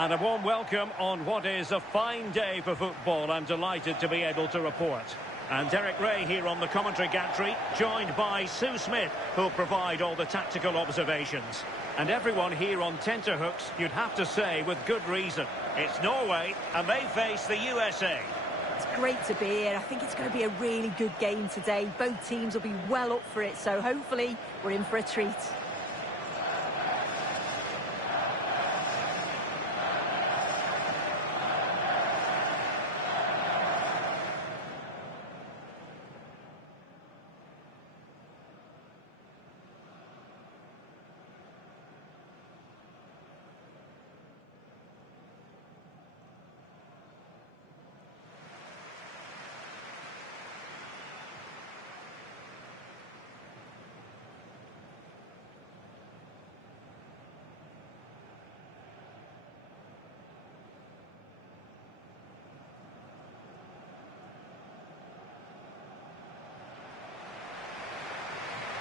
And a warm welcome on what is a fine day for football. I'm delighted to be able to report. And Derek Ray here on the commentary gantry, joined by Sue Smith, who'll provide all the tactical observations. And everyone here on tenterhooks, you'd have to say, with good reason. It's Norway, and they face the USA. It's great to be here. I think it's going to be a really good game today. Both teams will be well up for it, so hopefully we're in for a treat.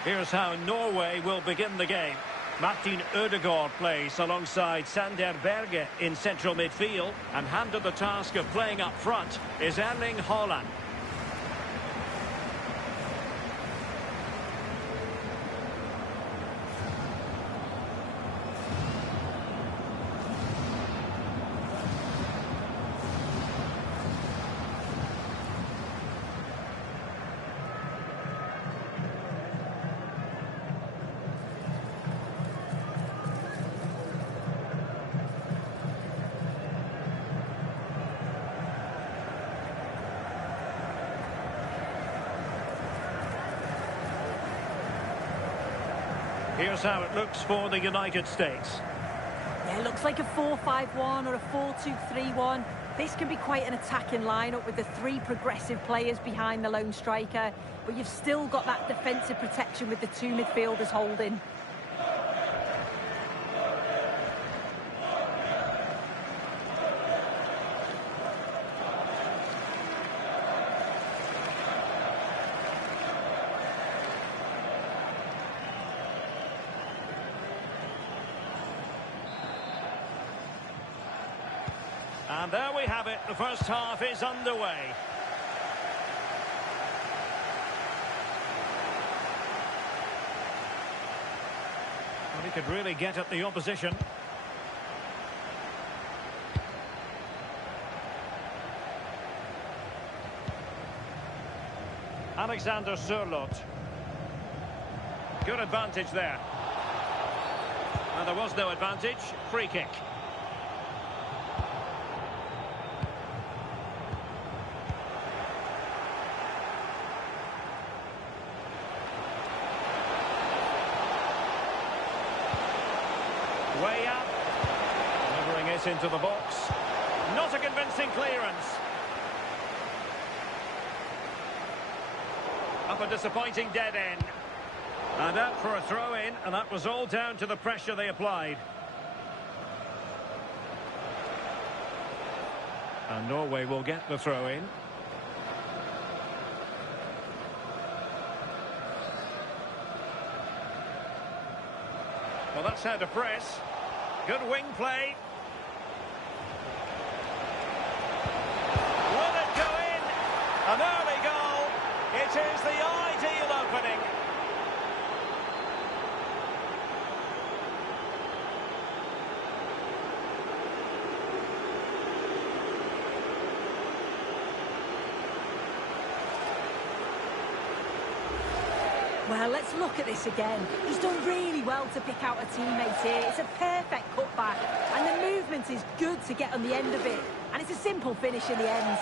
Here's how Norway will begin the game. Martin Ødegaard plays alongside Sander Berge in central midfield, and handed the task of playing up front is Erling Haaland. Here's how it looks for the United States. Yeah, it looks like a 4-5-1 or a 4-2-3-1. This can be quite an attacking lineup with the three progressive players behind the lone striker, but you've still got that defensive protection with the two midfielders holding. And there we have it, the first half is underway. Well, he could really get at the opposition. Alexander Sørloth. Good advantage there. And there was no advantage, free kick. Way up, delivering it into the box. Not a convincing clearance. Up a disappointing dead end. And out for a throw-in, and that was all down to the pressure they applied. And Norway will get the throw-in. Well, that's how to press. Good wing play. Will it go in? An early goal. It is the ideal opening. Well, let's look at this again. He's done really well to pick out a teammate here. It's a perfect cutback, and the movement is good to get on the end of it. And it's a simple finish in the end.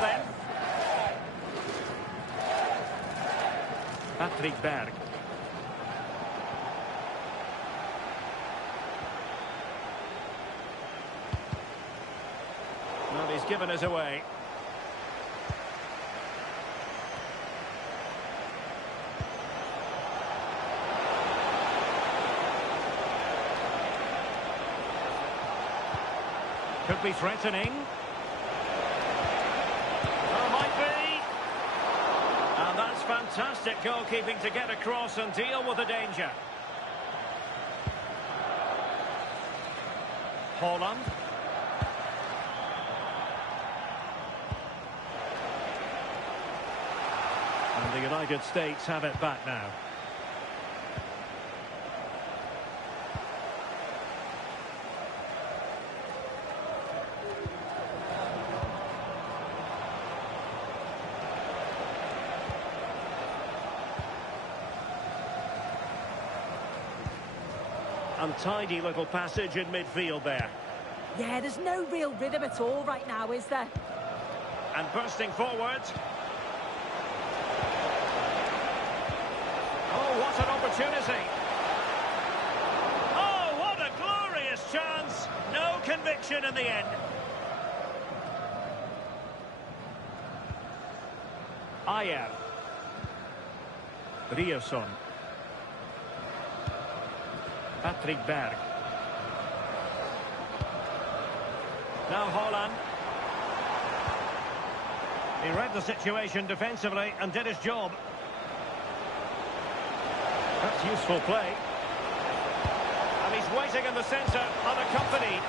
Then. Patrick Berg. Well, he's given us away. Could be threatening. Oh, might be. And that's fantastic goalkeeping to get across and deal with the danger. Holland. And the United States have it back now. Untidy little passage in midfield there. Yeah, there's no real rhythm at all right now, is there? And bursting forward. Oh, what an opportunity. Oh, what a glorious chance. No conviction in the end. Ayer. Ryerson. Patrick Berg. Now Holland. He read the situation defensively and did his job. That's useful play. And he's waiting in the centre, unaccompanied.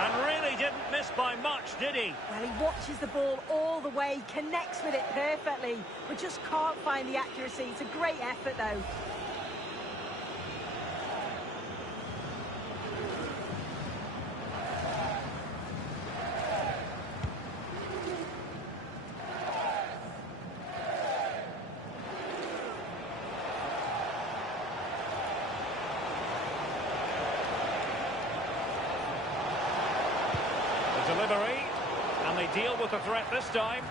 And really didn't miss by much, did he? Well, he watches the ball all the way, connects with it perfectly, but just can't find the accuracy. It's a great effort, though. Delivery, and they deal with the threat this time.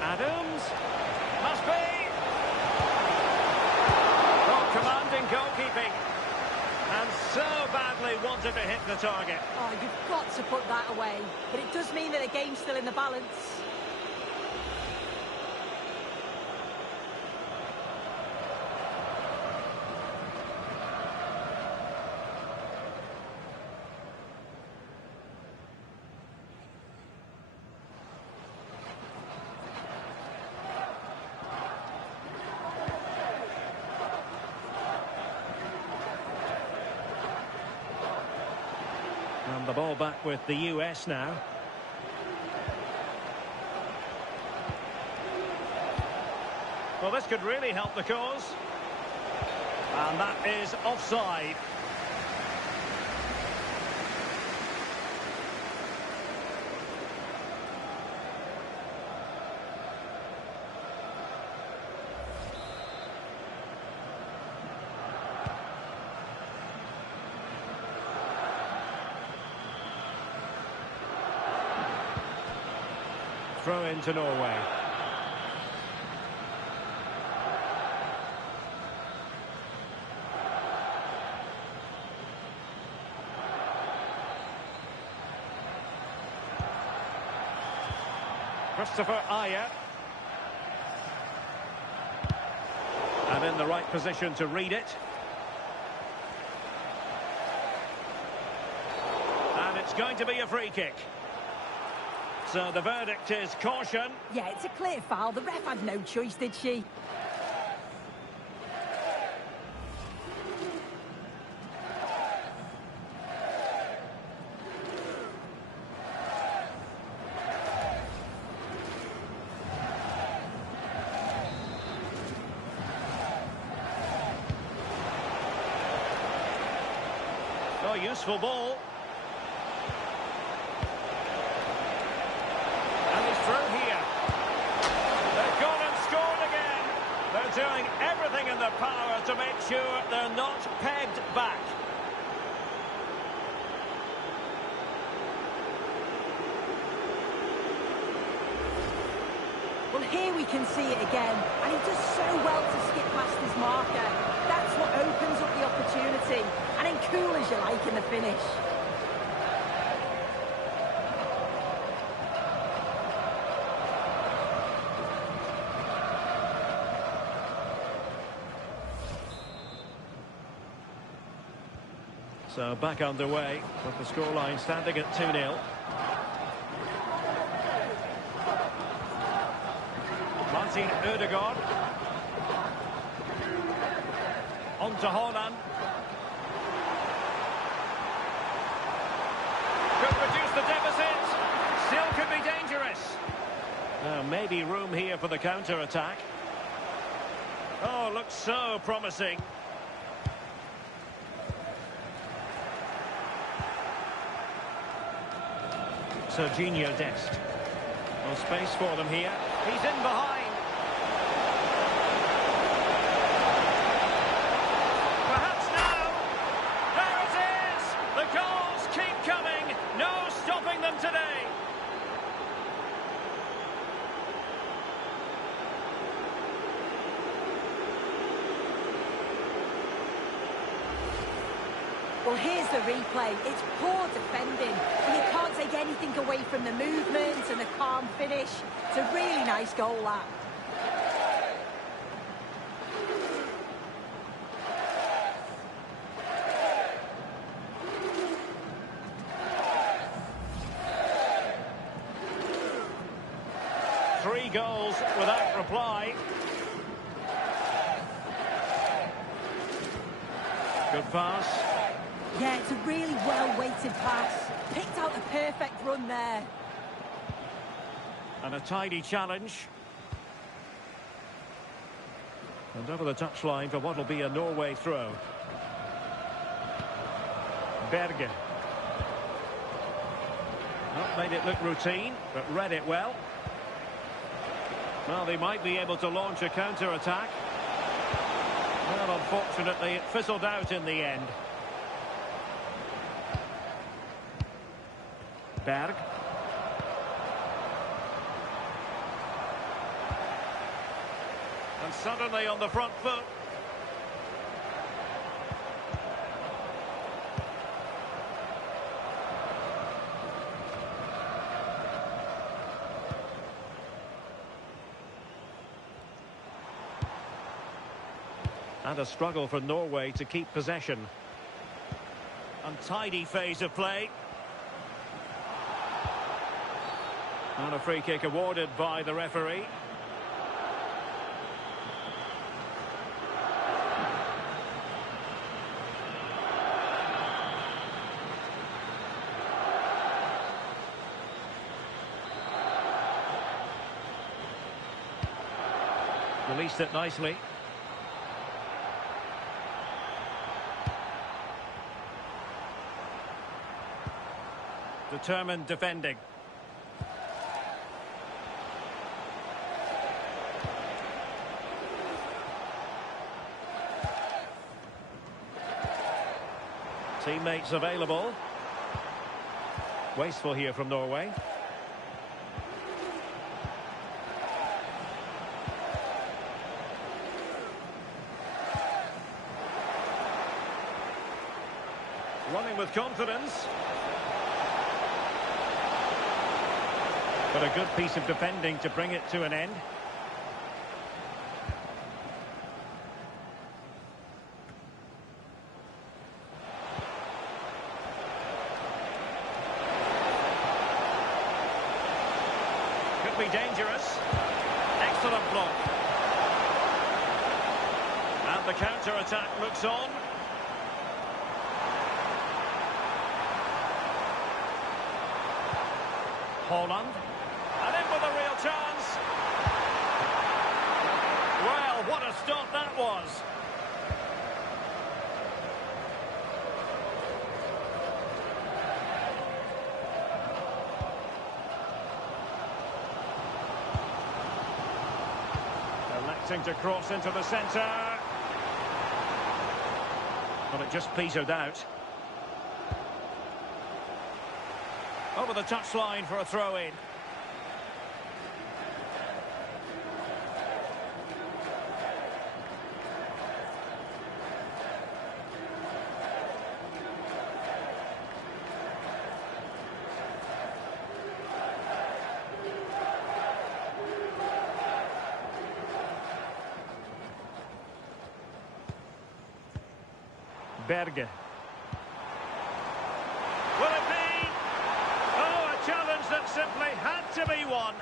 Adams, must be. Oh, commanding goalkeeping, and so badly wanted to hit the target. Oh, you've got to put that away, but it does mean that the game's still in the balance. And the ball back with the US now. Well, this could really help the cause. And that is offside. Throw into Norway. Christopher Ayer. And in the right position to read it. And it's going to be a free kick. So the verdict is caution. Yeah, it's a clear foul. The ref had no choice, did she? Oh, useful ball. Through here. They've gone and scored again. They're doing everything in their power to make sure they're not pegged back. Well, here we can see it again, and he does so well to skip past his marker. That's what opens up the opportunity, and in cool as you like in the finish. So back underway with the scoreline standing at 2-0. Martin Ødegaard. On to Haaland. Could reduce the deficit. Still could be dangerous. Maybe room here for the counter-attack. Oh, looks so promising. Serginho Dest. No space for them here. He's in behind. Perhaps now. There it is. The goals keep coming. No stopping them today. Well, here's the replay. It's poor defending, and you can't take anything away from the movement and the calm finish. It's a really nice goal, that. Three goals without reply. Good pass. Yeah, it's a really well-weighted pass. Picked out the perfect run there. And a tidy challenge. And over the touchline for what will be a Norway throw. Berge. Not made it look routine, but read it well. Well, they might be able to launch a counter-attack. Well, unfortunately, it fizzled out in the end. Berg. And suddenly on the front foot. And a struggle for Norway to keep possession. Untidy phase of play. And a free kick awarded by the referee. Released it nicely. Determined defending. Teammates available. Wasteful here from Norway. Running with confidence. But a good piece of defending to bring it to an end. Could be dangerous. Excellent block. And the counter-attack looks on. Haaland. And in with a real chance. Well, what a stop that was. Electing to cross into the centre. But it just petered out. Over the touchline for a throw-in. Berge. Will it be? Oh, a challenge that simply had to be won.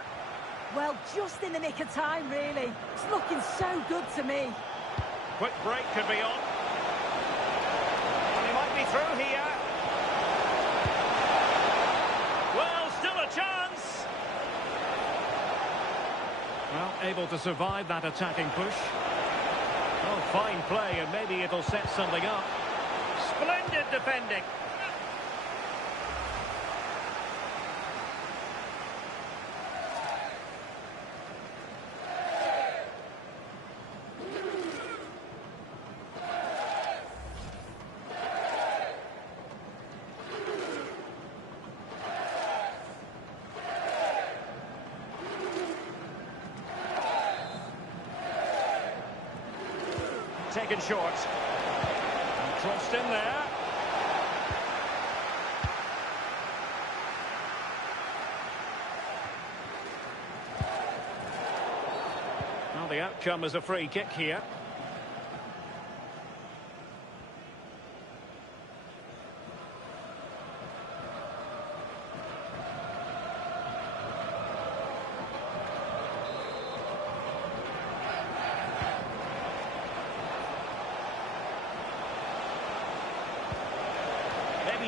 Well, just in the nick of time, really. It's looking so good to me. Quick break could be on. And he might be through here. Well, still a chance. Well, able to survive that attacking push. Oh, fine play, and maybe it'll set something up. Splendid defending. Taken short. And crossed in there. Well, the outcome is a free kick here.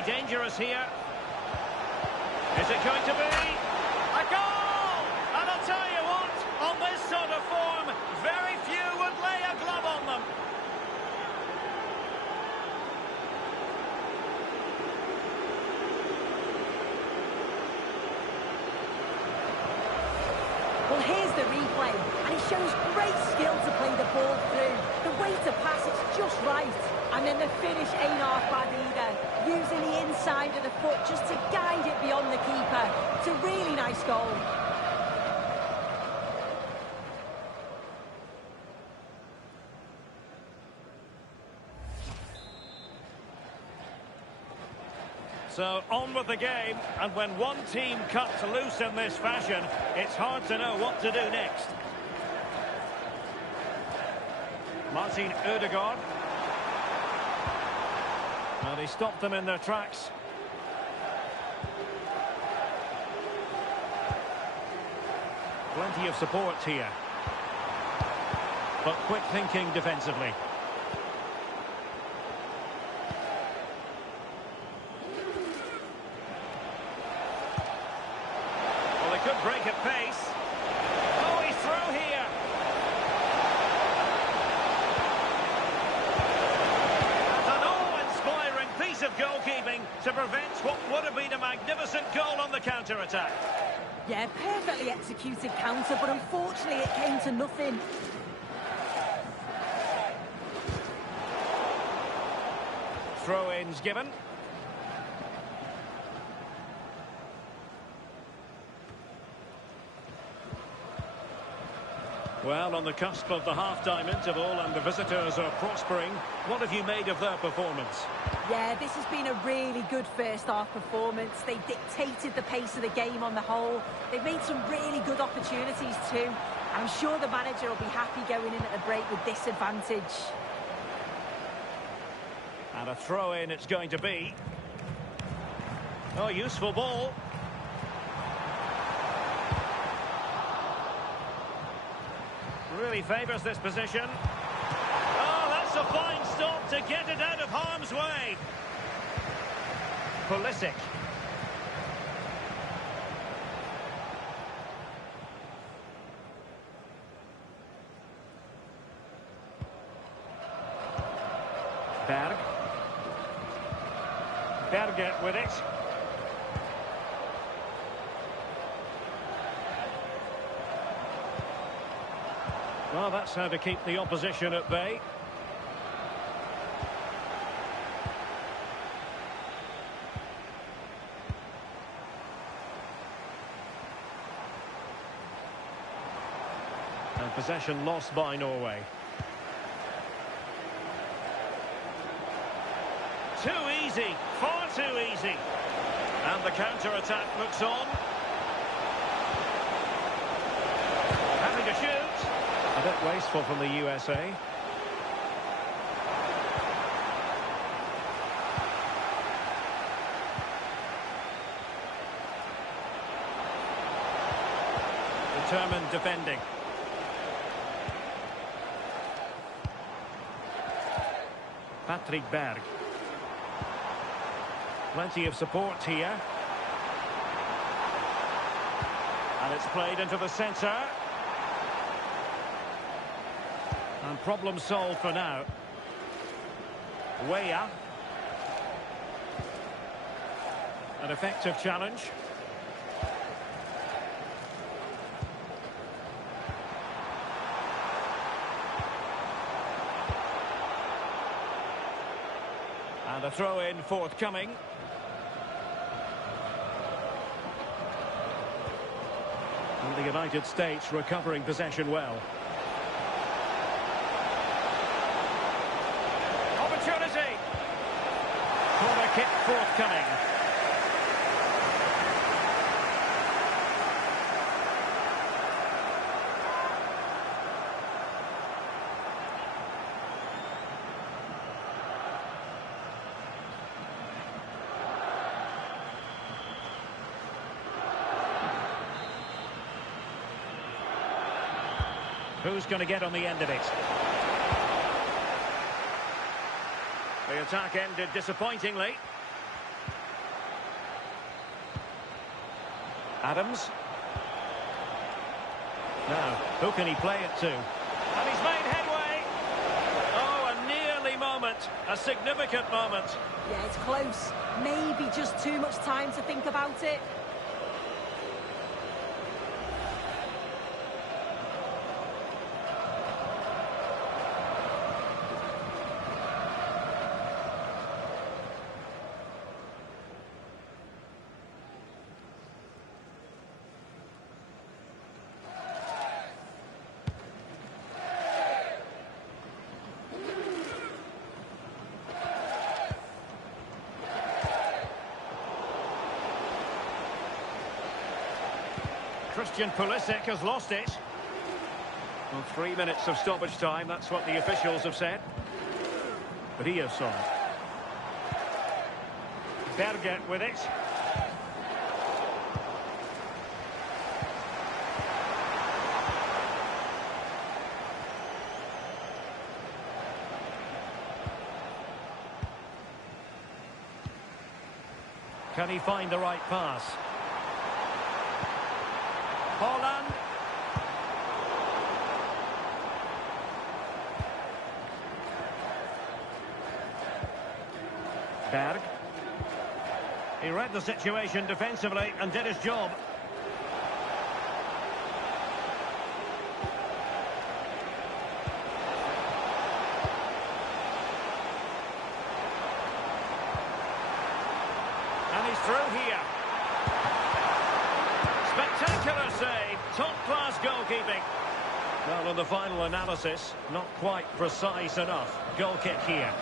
Dangerous here. Is it going to be a goal? And I'll tell you what, on this sort of form, very few would lay a glove on them. Well, here's the replay, and he shows great skill to play the ball through. The way to pass, it's just right. And then the finish ain't half bad either. Using the inside of the foot just to guide it beyond the keeper. It's a really nice goal. So on with the game, and when one team cuts loose in this fashion, it's hard to know what to do next. Martin Ødegaard. And he stopped them in their tracks. Plenty of support here. But quick thinking defensively. Well, they could break at pace. Oh, he's through here. Of goalkeeping to prevent what would have been a magnificent goal on the counter-attack. Yeah, perfectly executed counter, but unfortunately it came to nothing. Throw-ins given. Well, on the cusp of the half-time interval and the visitors are prospering, what have you made of their performance? Yeah, this has been a really good first-half performance. They dictated the pace of the game on the whole. They've made some really good opportunities too. I'm sure the manager will be happy going in at the break with this advantage. And a throw-in it's going to be. Oh, useful ball. Really favours this position. Oh, that's a fine stop to get it out of harm's way. Pulisic. Berg. Berger with it. Well, that's how to keep the opposition at bay. And possession lost by Norway. Too easy, far too easy. And the counter-attack looks on. Having to shoot. A bit wasteful from the USA. Determined defending. Patrick Berg. Plenty of support here. And it's played into the centre. And problem solved for now. Weah. An effective challenge. And a throw-in forthcoming. And the United States recovering possession well. Opportunity! Corner kick forthcoming. Who's going to get on the end of it? The attack ended disappointingly. Adams. Now, who can he play it to? And he's made headway. Oh, a nearly moment. A significant moment. Yeah, it's close. Maybe just too much time to think about it. Christian Pulisic has lost it. Well, 3 minutes of stoppage time, that's what the officials have said. But he is on. Berger with it. Can he find the right pass? Holland. Berg. He read the situation defensively and did his job. And he's through here. Spectacular save, top-class goalkeeping. Well, in the final analysis, not quite precise enough. Goal kick here.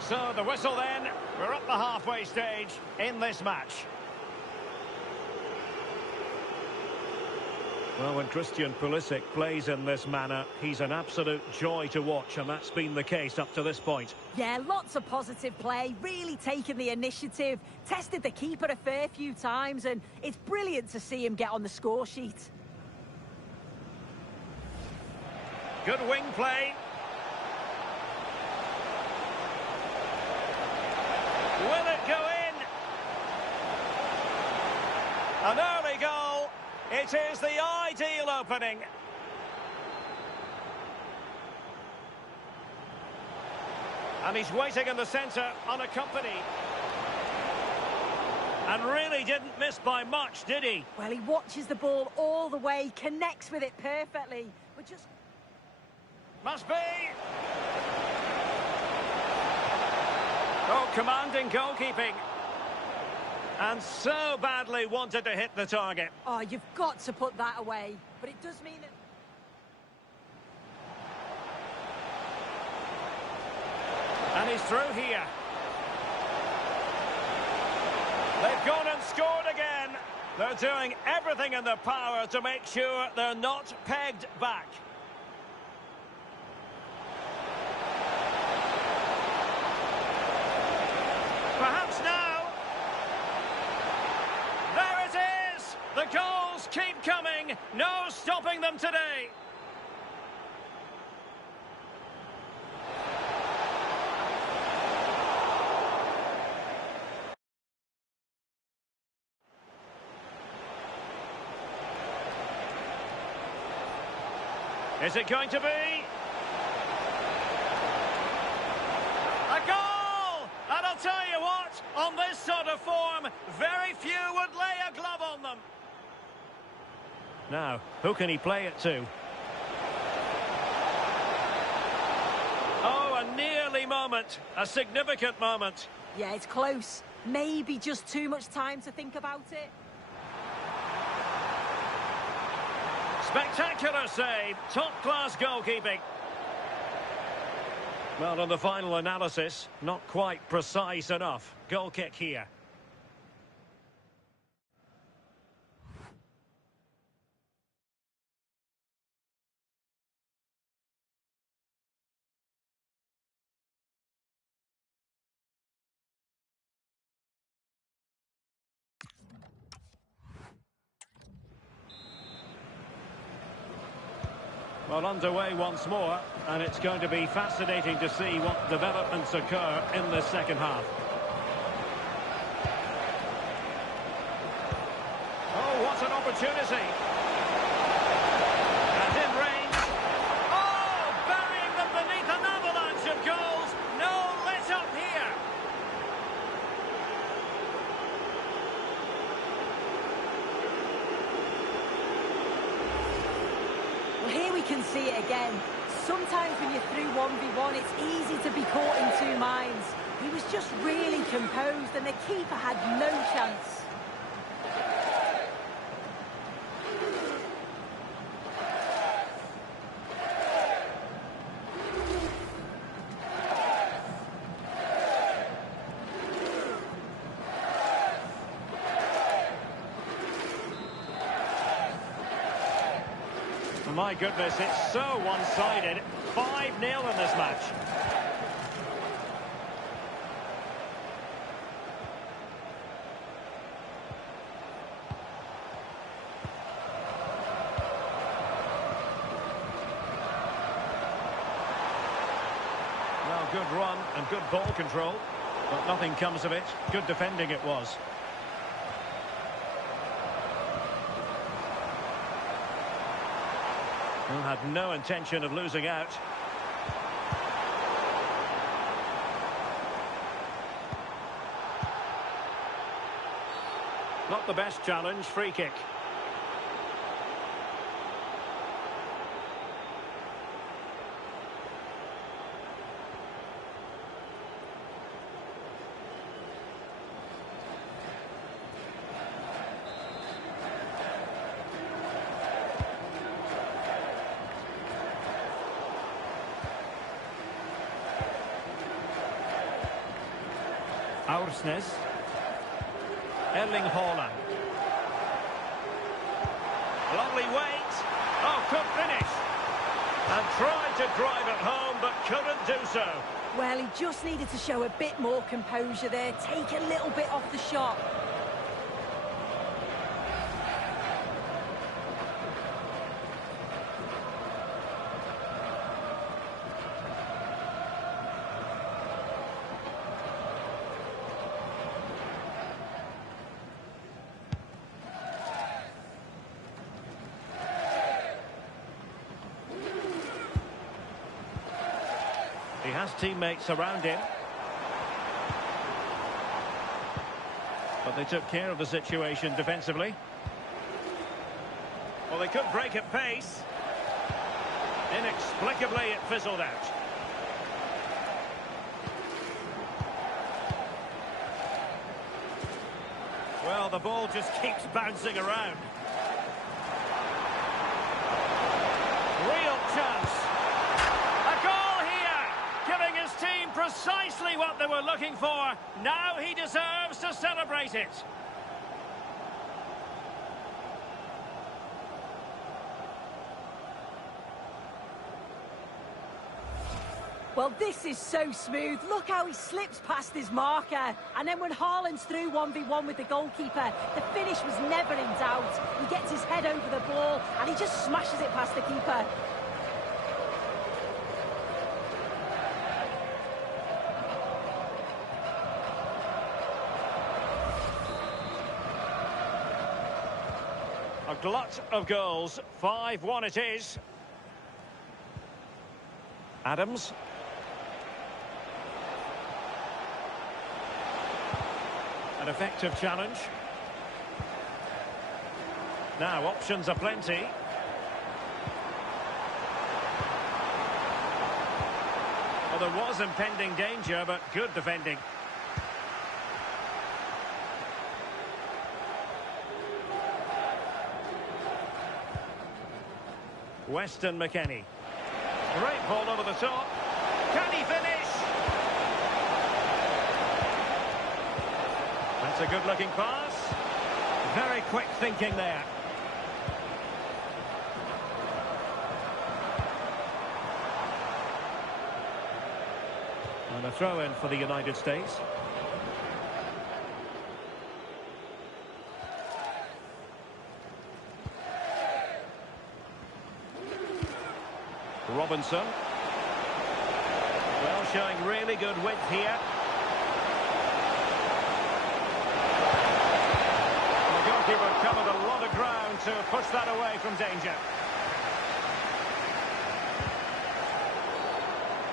So the whistle then, we're at the halfway stage in this match. Well, when Christian Pulisic plays in this manner, he's an absolute joy to watch, and that's been the case up to this point. Yeah, lots of positive play, really taking the initiative, tested the keeper a fair few times, and it's brilliant to see him get on the score sheet. Good wing play. Will it go in? An early goal. It is the ideal opening. And he's waiting in the centre, unaccompanied. And really didn't miss by much, did he? Well, he watches the ball all the way, connects with it perfectly. But just... Must be. Oh, commanding goalkeeping. And so badly wanted to hit the target. Oh, you've got to put that away. But it does mean that... And he's through here. gone and scored again. They're doing everything in their power to make sure they're not pegged back. Perhaps now. There it is! The goals keep coming. No stopping them today. Is it going to be? A goal! And I'll tell you what, on this sort of form, very few would lay a glove on them. Now, who can he play it to? Oh, a nearly moment. A significant moment. Yeah, it's close. Maybe just too much time to think about it. Spectacular save, top-class goalkeeping. Well, on the final analysis, not quite precise enough. Goal kick here. Well, underway once more, and it's going to be fascinating to see what developments occur in the second half. Oh, what an opportunity! And in range. Oh, burying them beneath an avalanche of goals. No let up here. Well, here we can see it again. Sometimes when you're through 1v1, it's easy to be caught in two minds. He was just really composed and the keeper had no chance. My goodness, it's so one-sided. 5-0 in this match. Well, good run and good ball control, but nothing comes of it. Good defending it was. Who had no intention of losing out. Not the best challenge, free kick. Aursnes. Erling Haaland. Lovely wait. Oh, could finish. And tried to drive it home, but couldn't do so. Well, he just needed to show a bit more composure there, take a little bit off the shot. He has teammates around him. But they took care of the situation defensively. Well, they could break at pace. Inexplicably, it fizzled out. Well, the ball just keeps bouncing around. Real chance. A goal here, giving his team precisely what they were looking for. Now he deserves to celebrate it. Well, this is so smooth. Look how he slips past his marker. And then when Haaland's through 1v1 with the goalkeeper, the finish was never in doubt. He gets his head over the ball and he just smashes it past the keeper. A glut of goals. 5-1 it is. Adams. An effective challenge. Now, options are plenty. Well, there was impending danger, but good defending. Weston McKennie. Great ball over the top. Can he finish? That's a good-looking pass. Very quick thinking there. And a throw-in for the United States. Robinson. Well, showing really good width here. The goalkeeper covered a lot of ground to push that away from danger.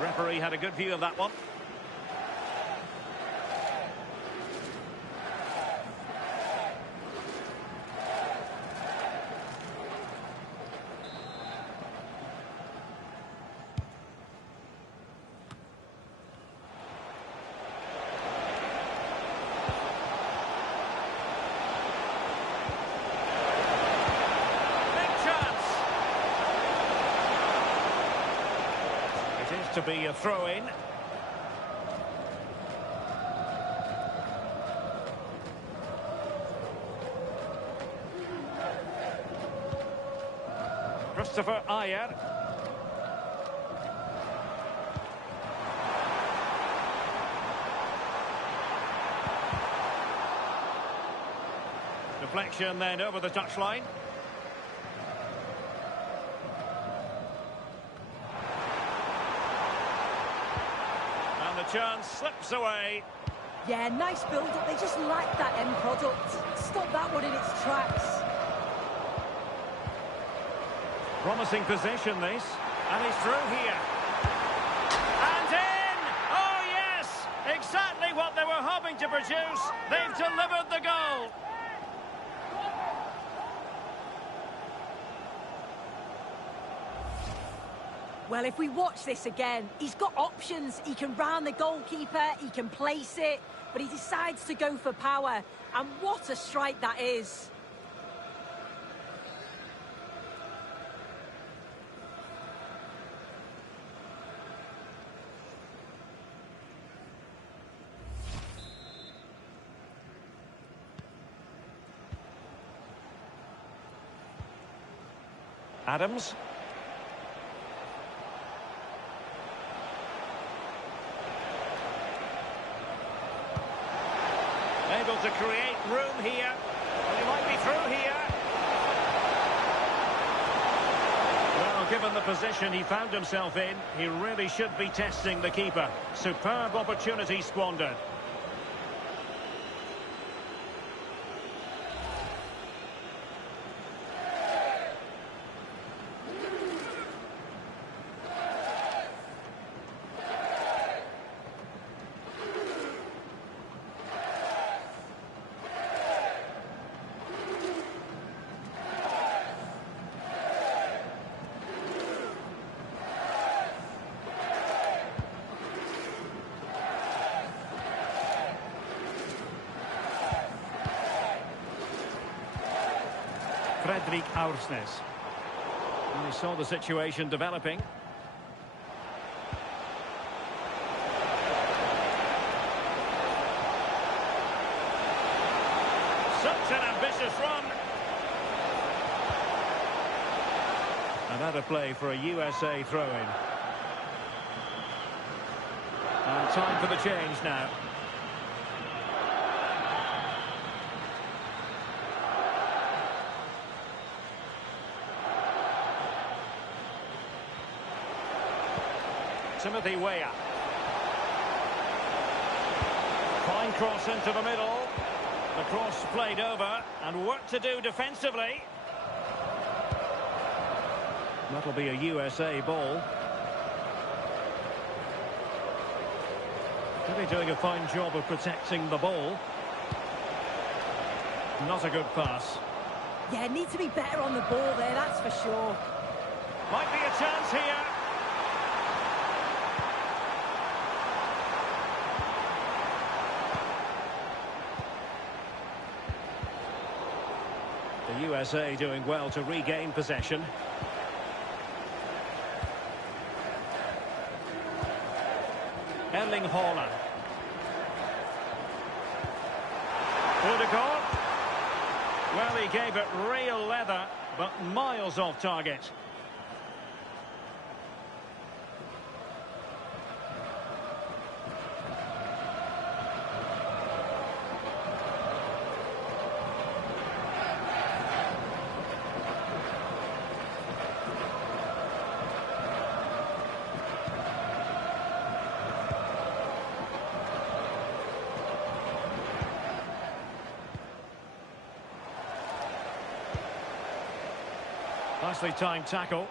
Referee had a good view of that one. To be a throw-in. Christopher Ajer. Deflection then over the touchline. The chance slips away. Yeah, nice build-up. They just lack that end product. Stop that one in its tracks. Promising position, this. And he's through here. And in! Oh, yes! Exactly what they were hoping to produce. They've delivered the goal. Well, if we watch this again, he's got options. He can round the goalkeeper, he can place it, but he decides to go for power. And what a strike that is. Adams. Able to create room here. Well, he might be through here. Well, given the position he found himself in, he really should be testing the keeper. Superb opportunity squandered. Fredrik Aursnes. And he saw the situation developing. Such an ambitious run. And that a play for a USA throw-in. Time for the change now. Timothy Weah. Fine cross into the middle. The cross played over, and work to do defensively. That'll be a USA ball. Really doing a fine job of protecting the ball. Not a good pass. Yeah, need to be better on the ball there, that's for sure. Might be a chance here. The USA doing well to regain possession. Erling Haaland. Odegaard. Well, he gave it real leather, but miles off target. Nicely timed tackle.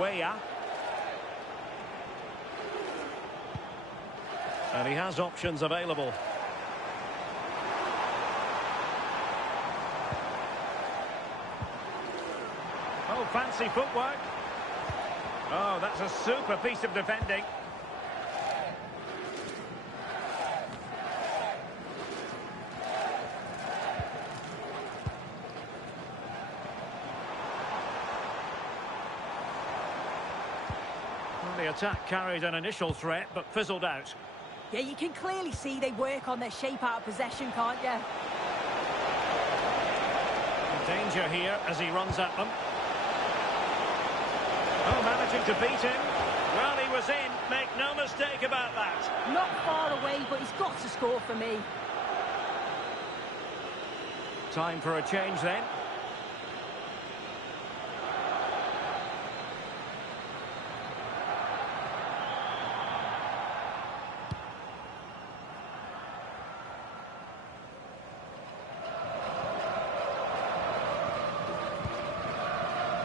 Weah. And he has options available. Oh, fancy footwork. Oh, that's a super piece of defending. The attack carried an initial threat, but fizzled out. Yeah, you can clearly see they work on their shape out of possession, can't you? Danger here as he runs at them. Oh, managing to beat him. Well, he was in. Make no mistake about that. Not far away, but he's got to score for me. Time for a change then.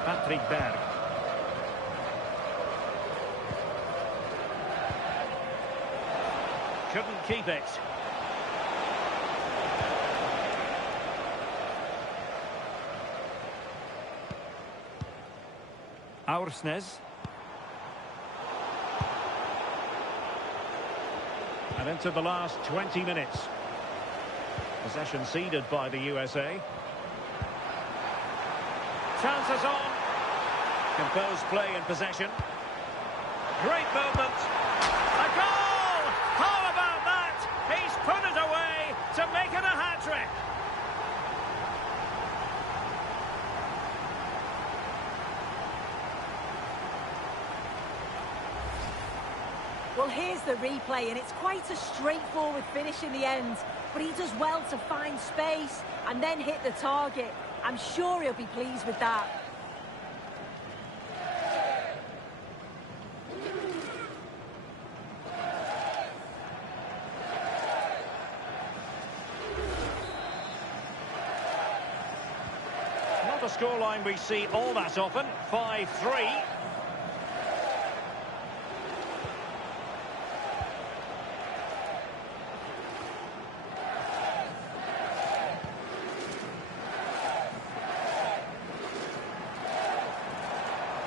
Patrick Berg. Couldn't keep it. Aursnes. And into the last 20 minutes. Possession ceded by the USA. Chances on. Composed play in possession. Great movement. A goal! How about that? He's put it away to make it a hat-trick. Well, here's the replay, and it's quite a straightforward finish in the end. But he does well to find space and then hit the target. I'm sure he'll be pleased with that. Not a scoreline we see all that often. 5-3.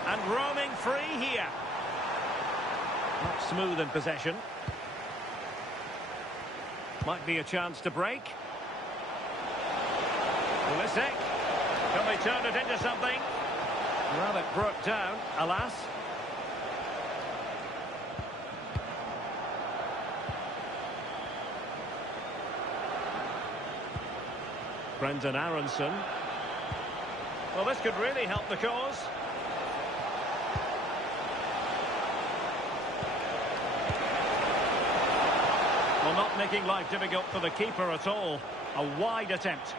And roaming free here. Not smooth in possession. Might be a chance to break. Pulisic. Can they turn it into something? Well, it broke down, alas. Brendan Aronson. Well, this could really help the cause. Well, not making life difficult for the keeper at all. A wide attempt.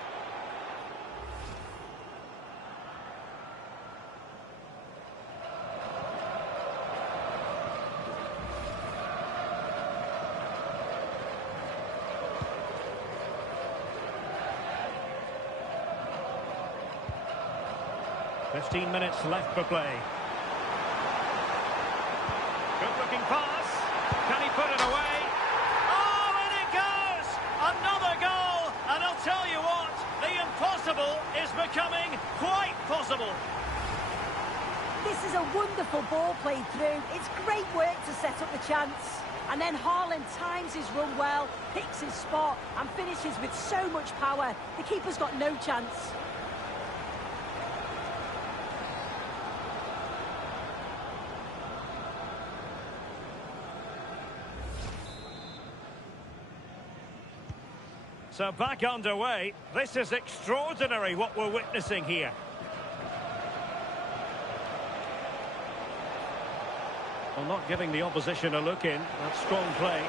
"15 minutes left for play. Good-looking pass. Can he put it away? Oh, and it goes! Another goal! And I'll tell you what, the impossible is becoming quite possible. This is a wonderful ball played through. It's great work to set up the chance. And then Haaland times his run well, picks his spot, and finishes with so much power. The keeper's got no chance. So back underway. This is extraordinary what we're witnessing here. Well, not giving the opposition a look in. That's strong play.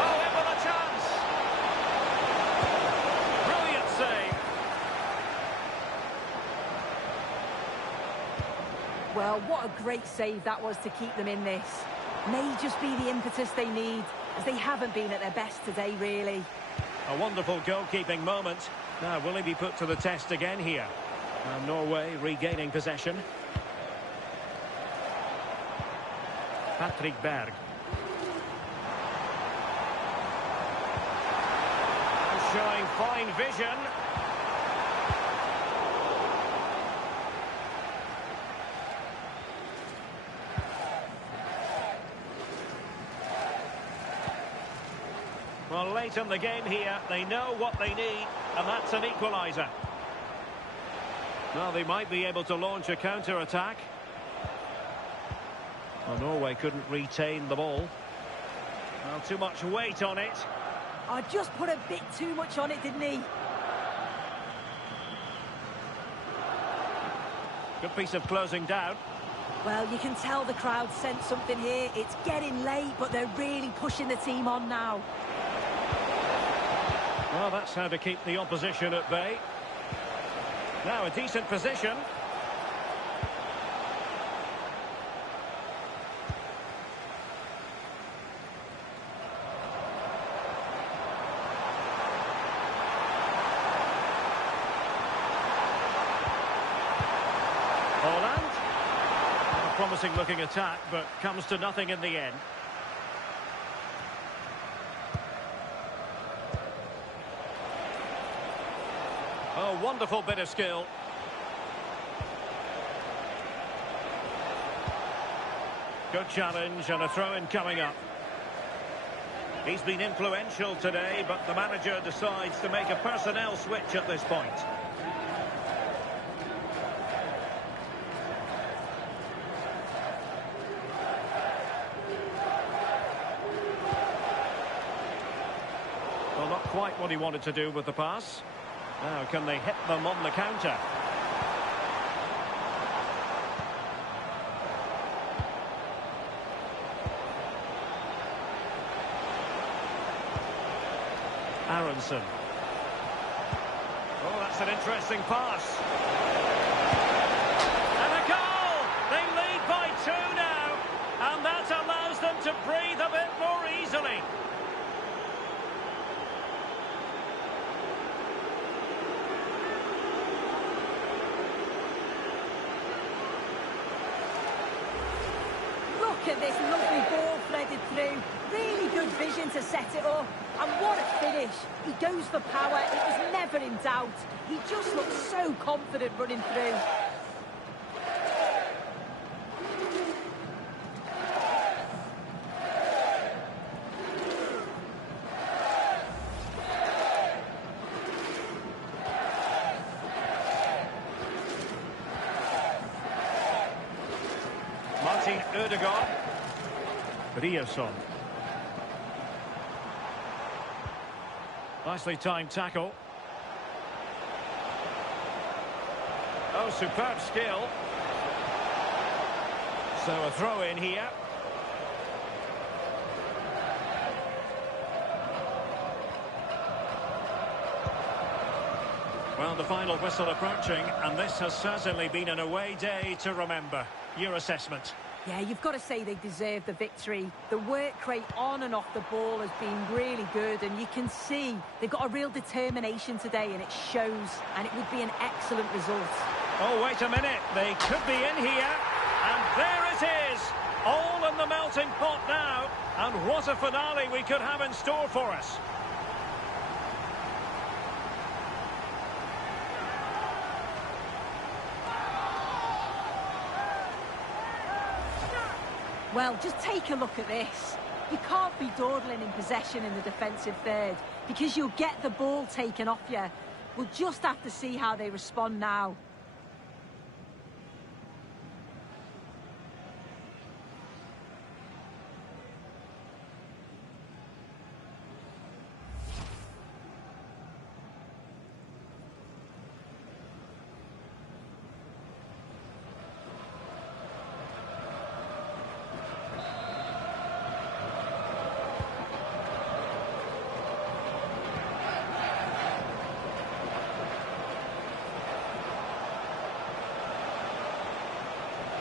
Oh, in with a chance! Brilliant save. Well, what a great save that was to keep them in this. May just be the impetus they need, as they haven't been at their best today, really. A wonderful goalkeeping moment. Now, will he be put to the test again here? And Norway regaining possession. Patrick Berg. Showing fine vision. Well, late in the game here, they know what they need, and that's an equaliser. Well, they might be able to launch a counter-attack. Well, Norway couldn't retain the ball. Well, too much weight on it. I just put a bit too much on it, didn't he? Good piece of closing down. Well, you can tell the crowd sensed something here. It's getting late, but they're really pushing the team on now. Well, that's how to keep the opposition at bay. Now, a decent position. Haaland. A promising looking attack, but comes to nothing in the end. Oh, wonderful bit of skill. Good challenge and a throw-in coming up. He's been influential today, but the manager decides to make a personnel switch at this point. Well, not quite what he wanted to do with the pass. Now, can they hit them on the counter? Aronson. Oh, that's an interesting pass. And a goal! They lead by 2 now. And that allows them to breathe a bit more easily. Look at this lovely ball threaded through. Really good vision to set it up. And what a finish. He goes for power. It was never in doubt. He just looks so confident running through. Martin Ødegaard. Ryerson. Nicely timed tackle. Oh, superb skill. So a throw in here. Well, the final whistle approaching, and this has certainly been an away day to remember. Your assessment? Yeah, you've got to say they deserve the victory. The work rate on and off the ball has been really good, and you can see they've got a real determination today, and it shows, and it would be an excellent result. Oh, wait a minute. They could be in here, and there it is. All in the melting pot now, and what a finale we could have in store for us. Well, just take a look at this. You can't be dawdling in possession in the defensive third because you'll get the ball taken off you. We'll just have to see how they respond now.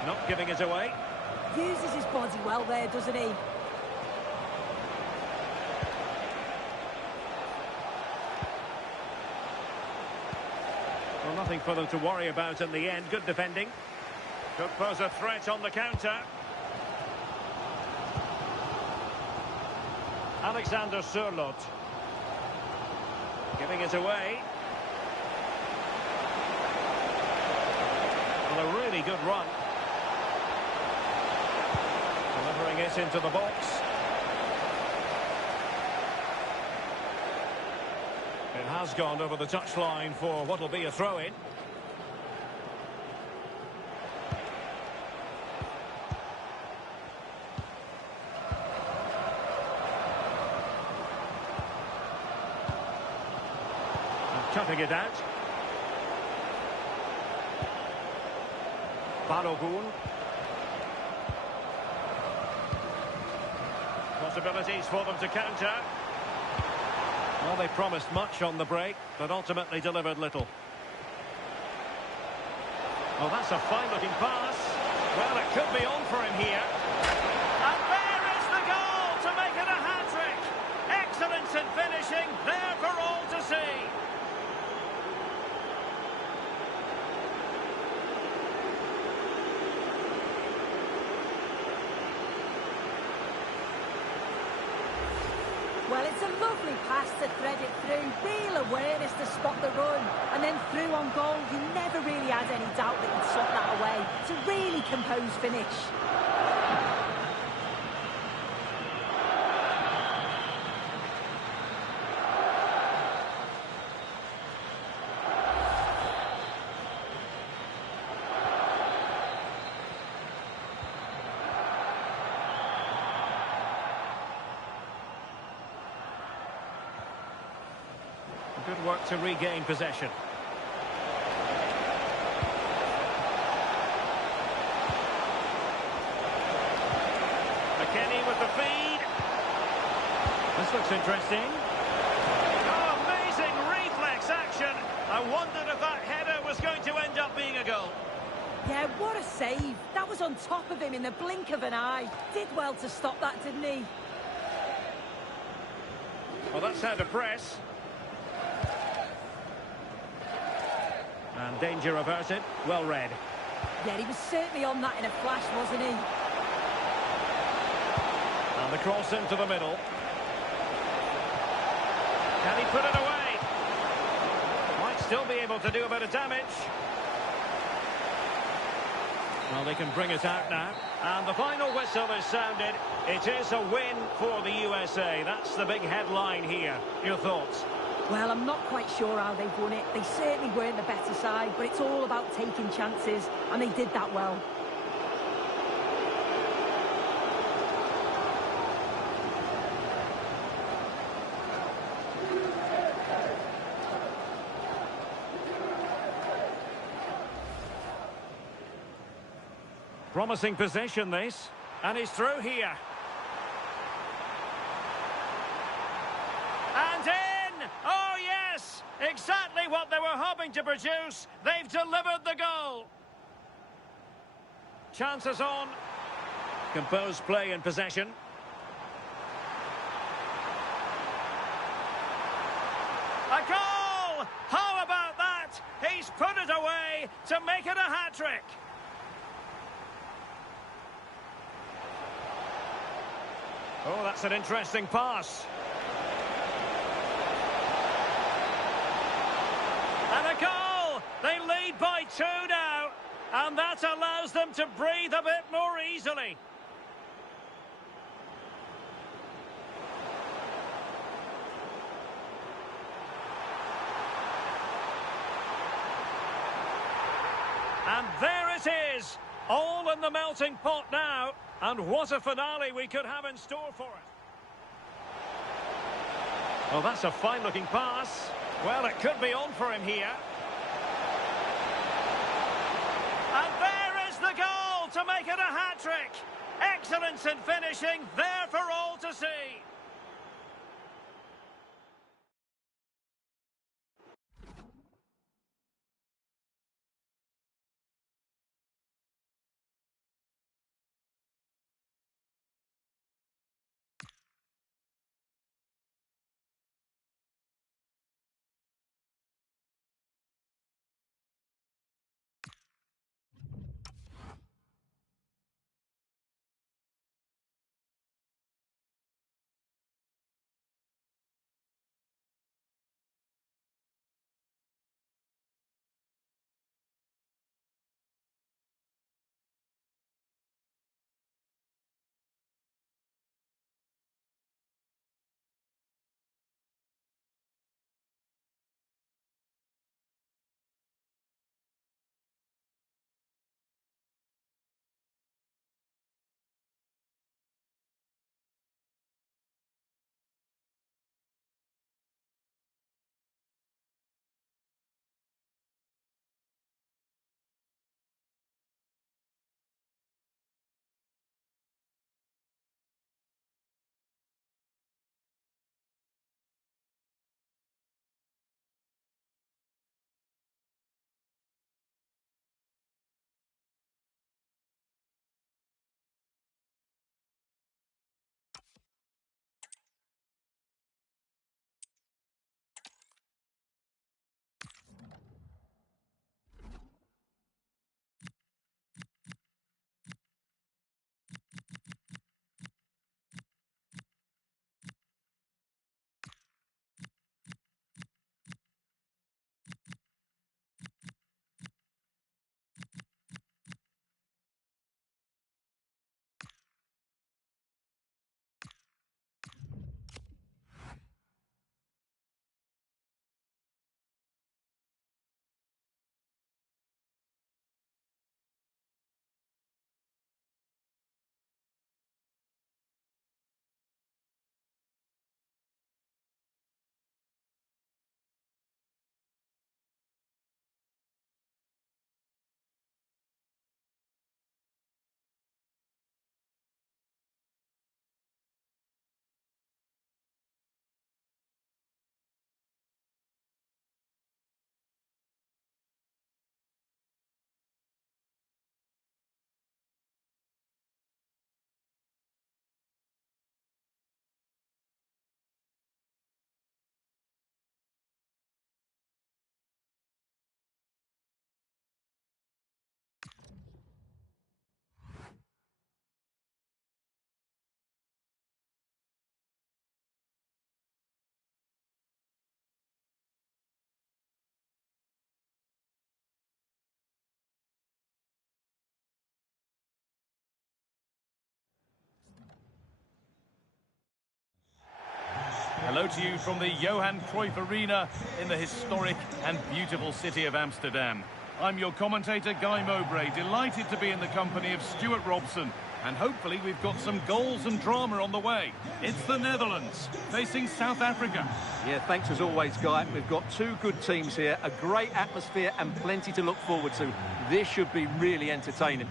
Not giving it away. Uses his body well there, doesn't he? Well, nothing for them to worry about in the end. Good defending. Could pose a threat on the counter. Alexander Sørloth. Giving it away. Well, a really good run. Delivering it into the box. It has gone over the touchline for what will be a throw-in. Cutting it out. Balogun. Possibilities for them to counter. Well, they promised much on the break, but ultimately delivered little. Well, that's a fine-looking pass. Well, it could be on for him here. And there is the goal to make it a hat-trick. Excellence in finishing, there for all to see. Well, it's a lovely pass to thread it through. Real awareness to spot the run. And then through on goal, you never really had any doubt that he'd slot that away. It's a really composed finish. Good work to regain possession. McKennie with the feed. This looks interesting. Oh, amazing reflex action. I wondered if that header was going to end up being a goal. Yeah, what a save. That was on top of him in the blink of an eye. Did well to stop that, didn't he? Well, that's how to press. And danger averted. Well read. Yeah, he was certainly on that in a flash, wasn't he? And the cross into the middle. Can he put it away? Might still be able to do a bit of damage. Well, they can bring it out now. And the final whistle is sounded. It is a win for the USA. That's the big headline here. Your thoughts? Well, I'm not quite sure how they've won it. They certainly weren't the better side, but it's all about taking chances, and they did that well. Promising possession, this. And he's through here. And in! Oh, yes! Exactly. exactly what they were hoping to produce. They've delivered the goal. Chances on. Composed play in possession. A goal! How about that? He's put it away to make it a hat-trick. Oh, that's an interesting pass. And a goal! They lead by 2 now. And that allows them to breathe a bit more easily. And there it is, all in the melting pot now. And what a finale we could have in store for it. Well, that's a fine-looking pass. Well, it could be on for him here. And there is the goal to make it a hat-trick. Excellence in finishing, there for all to see. Hello to you from the Johan Cruyff Arena in the historic and beautiful city of Amsterdam. I'm your commentator, Guy Mowbray, delighted to be in the company of Stuart Robson. And hopefully we've got some goals and drama on the way. It's the Netherlands facing South Africa. Yeah, thanks as always, Guy. We've got two good teams here, a great atmosphere and plenty to look forward to. This should be really entertaining.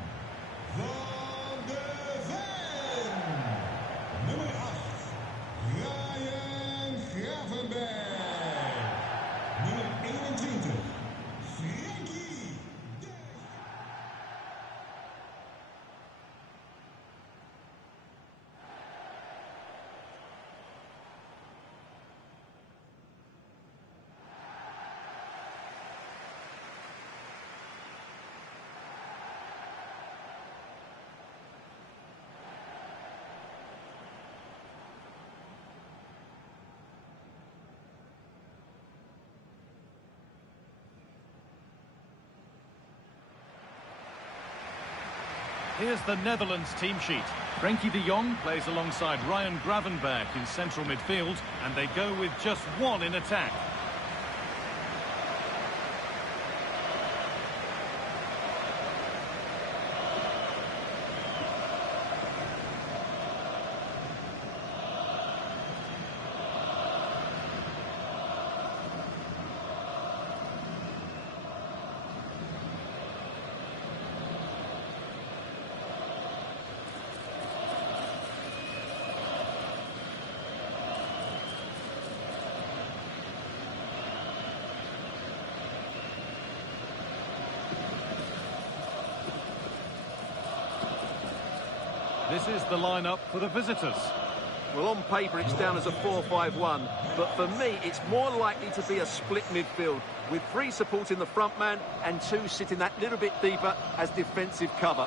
Ryan Gravenberch, nummer Here's the Netherlands team sheet. Frenkie de Jong plays alongside Ryan Gravenberch in central midfield, and they go with just one in attack. This is the lineup for the visitors. Well, on paper, it's down as a 4-5-1, but for me, it's more likely to be a split midfield, with 3 supporting the front man and 2 sitting that little bit deeper as defensive cover.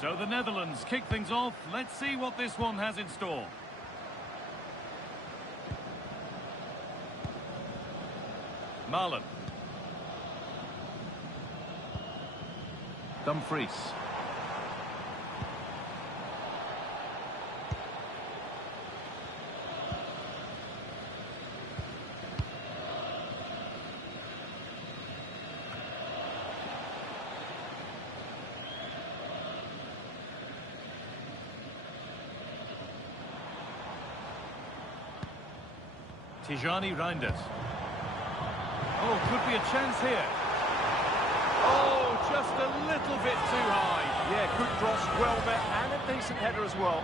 So the Netherlands kick things off. Let's see what this one has in store. Marlon. Dumfries. Tijani Reinders. Oh, could be a chance here. Oh, just a little bit too high. Yeah, good cross, well met, and a decent header as well.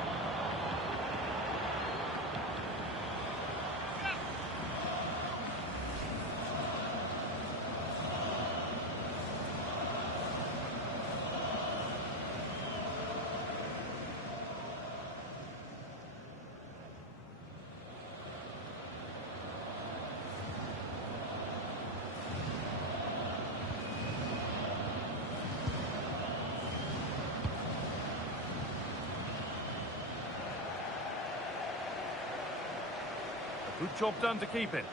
Good job done to keep it.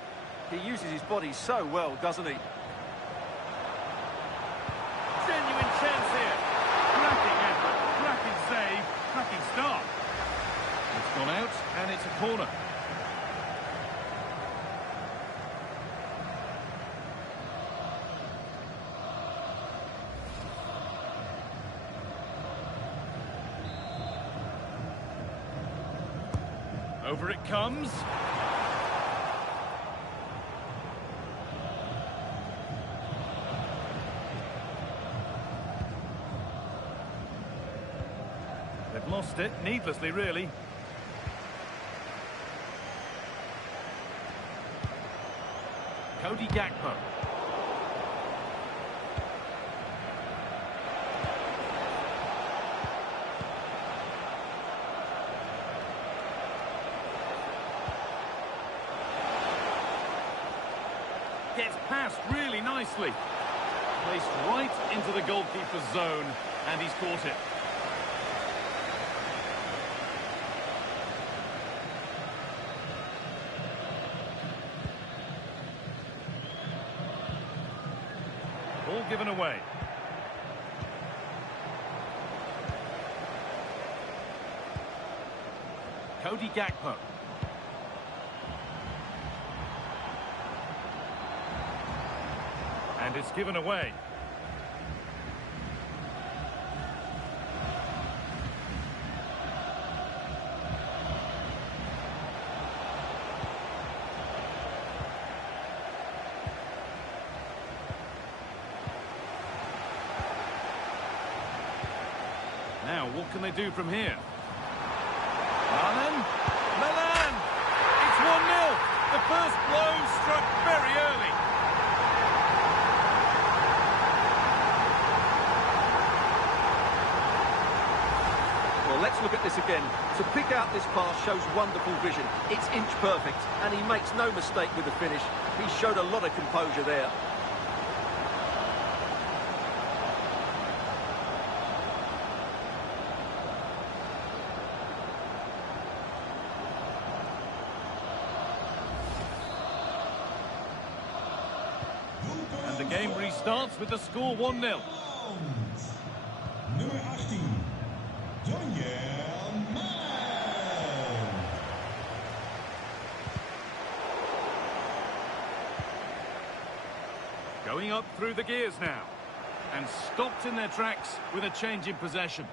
He uses his body so well, doesn't he? Genuine chance here. Cracking effort, cracking save, cracking start. It's gone out, and it's a corner. Over it comes. They've lost it, needlessly, really. Cody Gakpo. Gets past really nicely. Placed right into the goalkeeper's zone, and he's caught it. Ball given away. Cody Gakpo. And it's given away. Now, what can they do from here? Milan! It's 1-0! The first blow struck very early. Let's look at this again. To pick out this pass shows wonderful vision. It's inch perfect, and he makes no mistake with the finish. He showed a lot of composure there. And the game restarts with the score 1-0. Nummer 18, Daniel Mann. Going up through the gears now. And stopped in their tracks with a change in possession.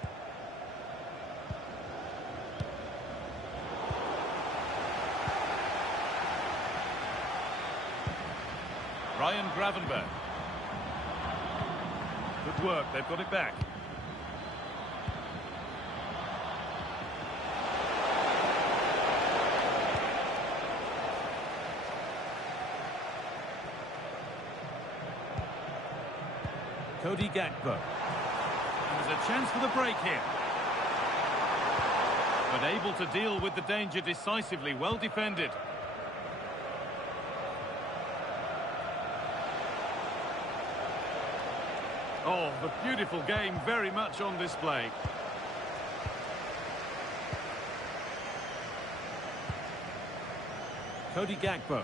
Ryan Gravenberch. Good work, they've got it back. Cody Gakpo. And there's a chance for the break here. But able to deal with the danger decisively, well defended. Oh, the beautiful game very much on display. Cody Gakpo.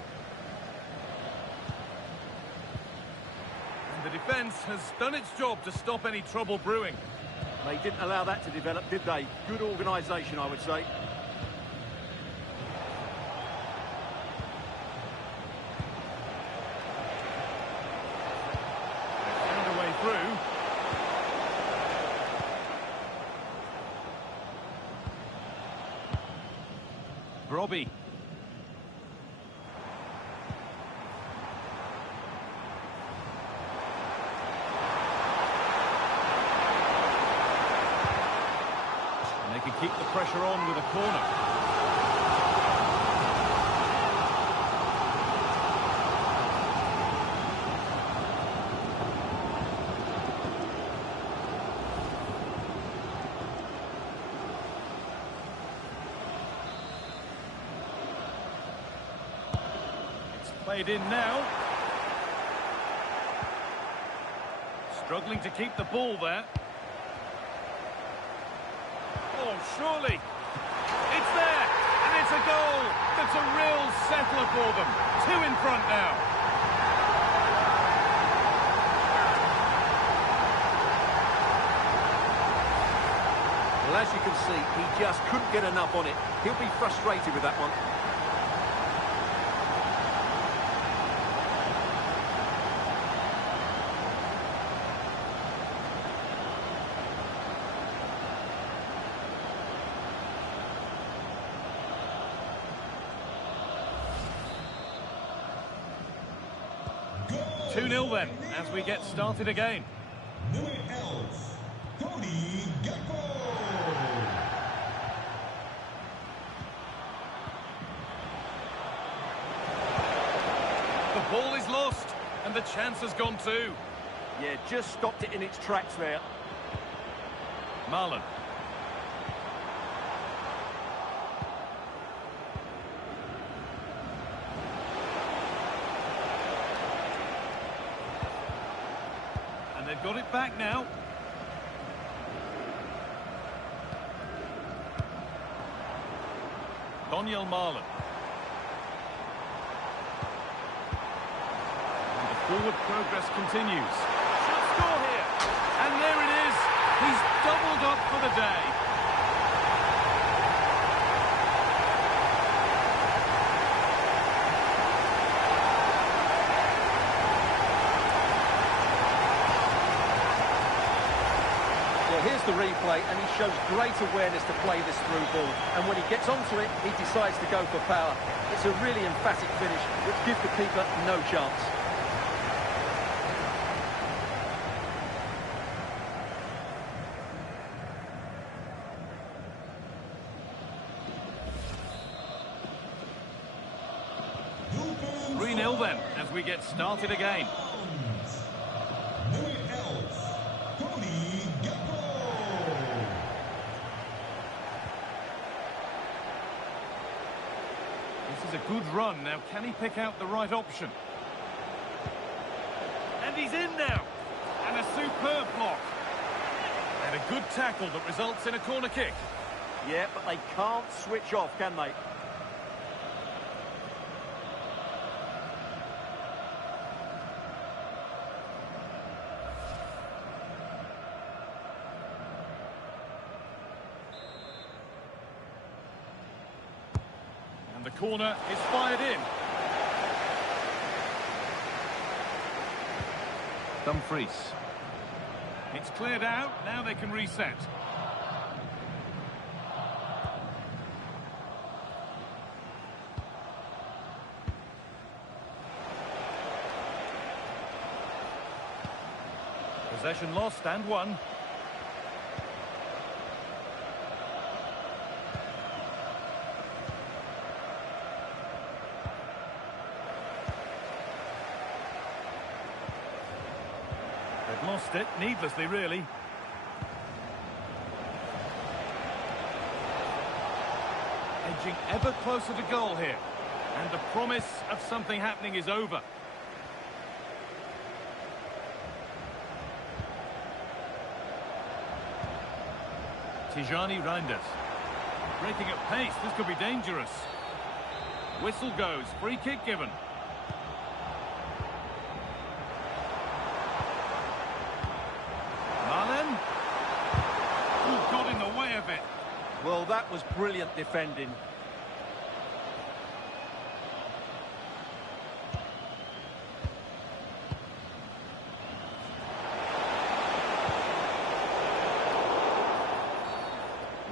And the defence has done its job to stop any trouble brewing. They didn't allow that to develop, did they? Good organisation, I would say. Through. Robbie. And they can keep the pressure on with a corner. Played in now. Struggling to keep the ball there. Oh, surely. It's there, and it's a goal. That's a real settler for them. 2 in front now. Well, as you can see, he just couldn't get enough on it. He'll be frustrated with that one. Goal. 2-0 then, as we get started again. Nummer 11, Cody Gakpo. The ball is lost, and the chance has gone too. Yeah, just stopped it in its tracks there. Marlon. And they've got it back now. Daniel Marlon. Forward progress continues. Should score here. And there it is. He's doubled up for the day. Well, here's the replay, and he shows great awareness to play this through ball. And when he gets onto it, he decides to go for power. It's a really emphatic finish, which gives the keeper no chance. Then, as we get started again. Nummer 11, Cody Gakpo. is a good run. Now, can he pick out the right option? And he's in now. And a superb block. And a good tackle that results in a corner kick. Yeah, but they can't switch off, can they? And the corner is fired in. Dumfries. It's cleared out. Now they can reset. Possession lost and won. They've lost it, needlessly really. Edging ever closer to goal here. And the promise of something happening is over. Tijani Reinders. Breaking at pace, this could be dangerous. Whistle goes, free kick given. Malen. Ooh, got in the way of it. Well, that was brilliant defending.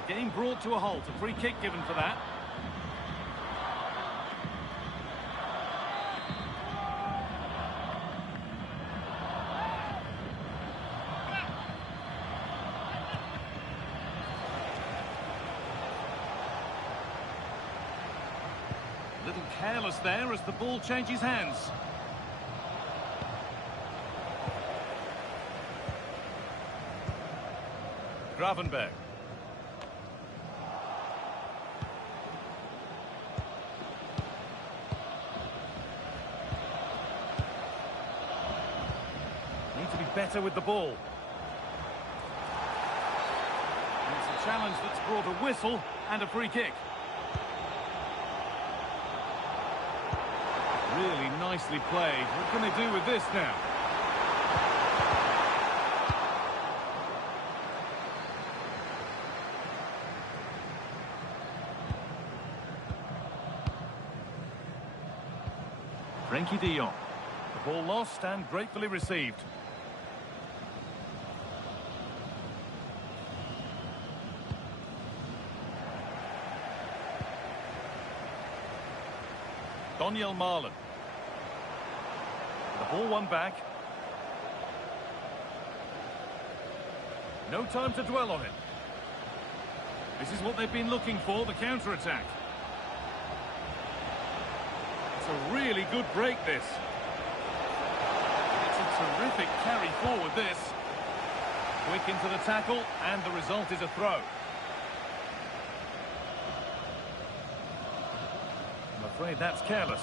Game brought to a halt, a free kick given for that. A little careless there as the ball changes hands. Gravenberg. Need to be better with the ball. And it's a challenge that's brought a whistle and a free kick. Really nicely played. What can they do with this now? Frenkie de Jong. The ball lost and gratefully received. Donyell Malen. The ball won back. No time to dwell on it. This is what they've been looking for, the counter-attack. It's a really good break, this. It's a terrific carry forward, this. Quick into the tackle, and the result is a throw. I'm afraid that's careless.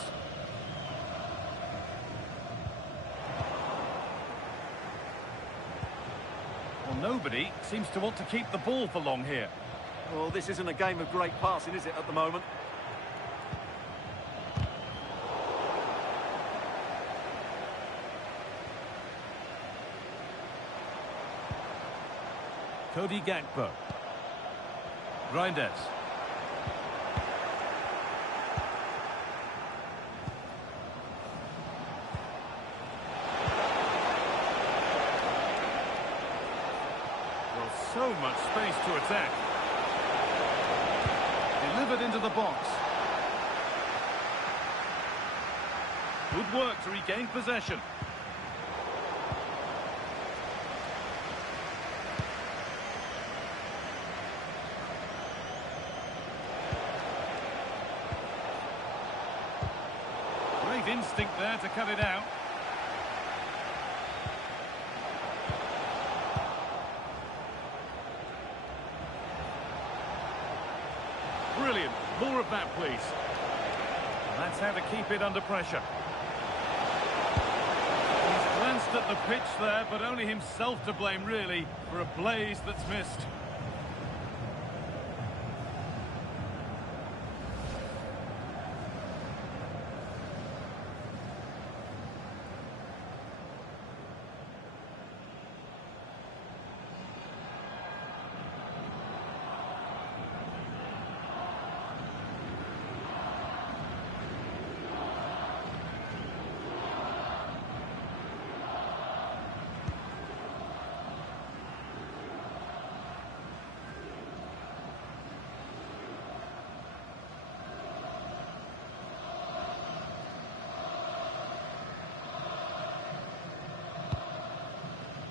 Well, nobody seems to want to keep the ball for long here. Well, this isn't a game of great passing, is it, at the moment? Cody Gakpo. Reinders. Well, so much space to attack. Delivered into the box. Good work to regain possession. Great instinct there to cut it out. Brilliant. More of that, please. That's how to keep it under pressure. He's glanced at the pitch there, but only himself to blame, really, for a blaze that's missed.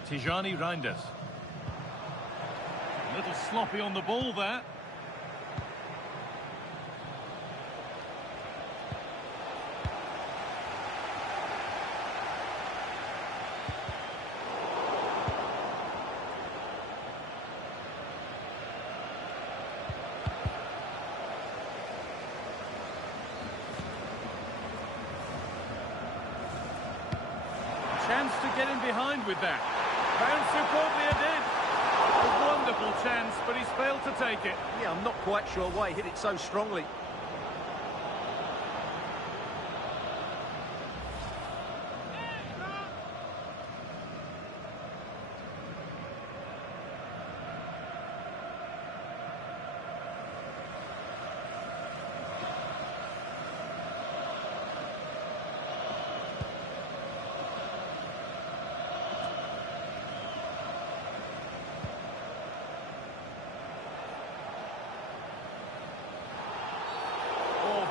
Tijani Reinders. A little sloppy on the ball there. Chance to get in behind with that. Found superbly it did. A wonderful chance, but he's failed to take it. Yeah, I'm not quite sure why he hit it so strongly.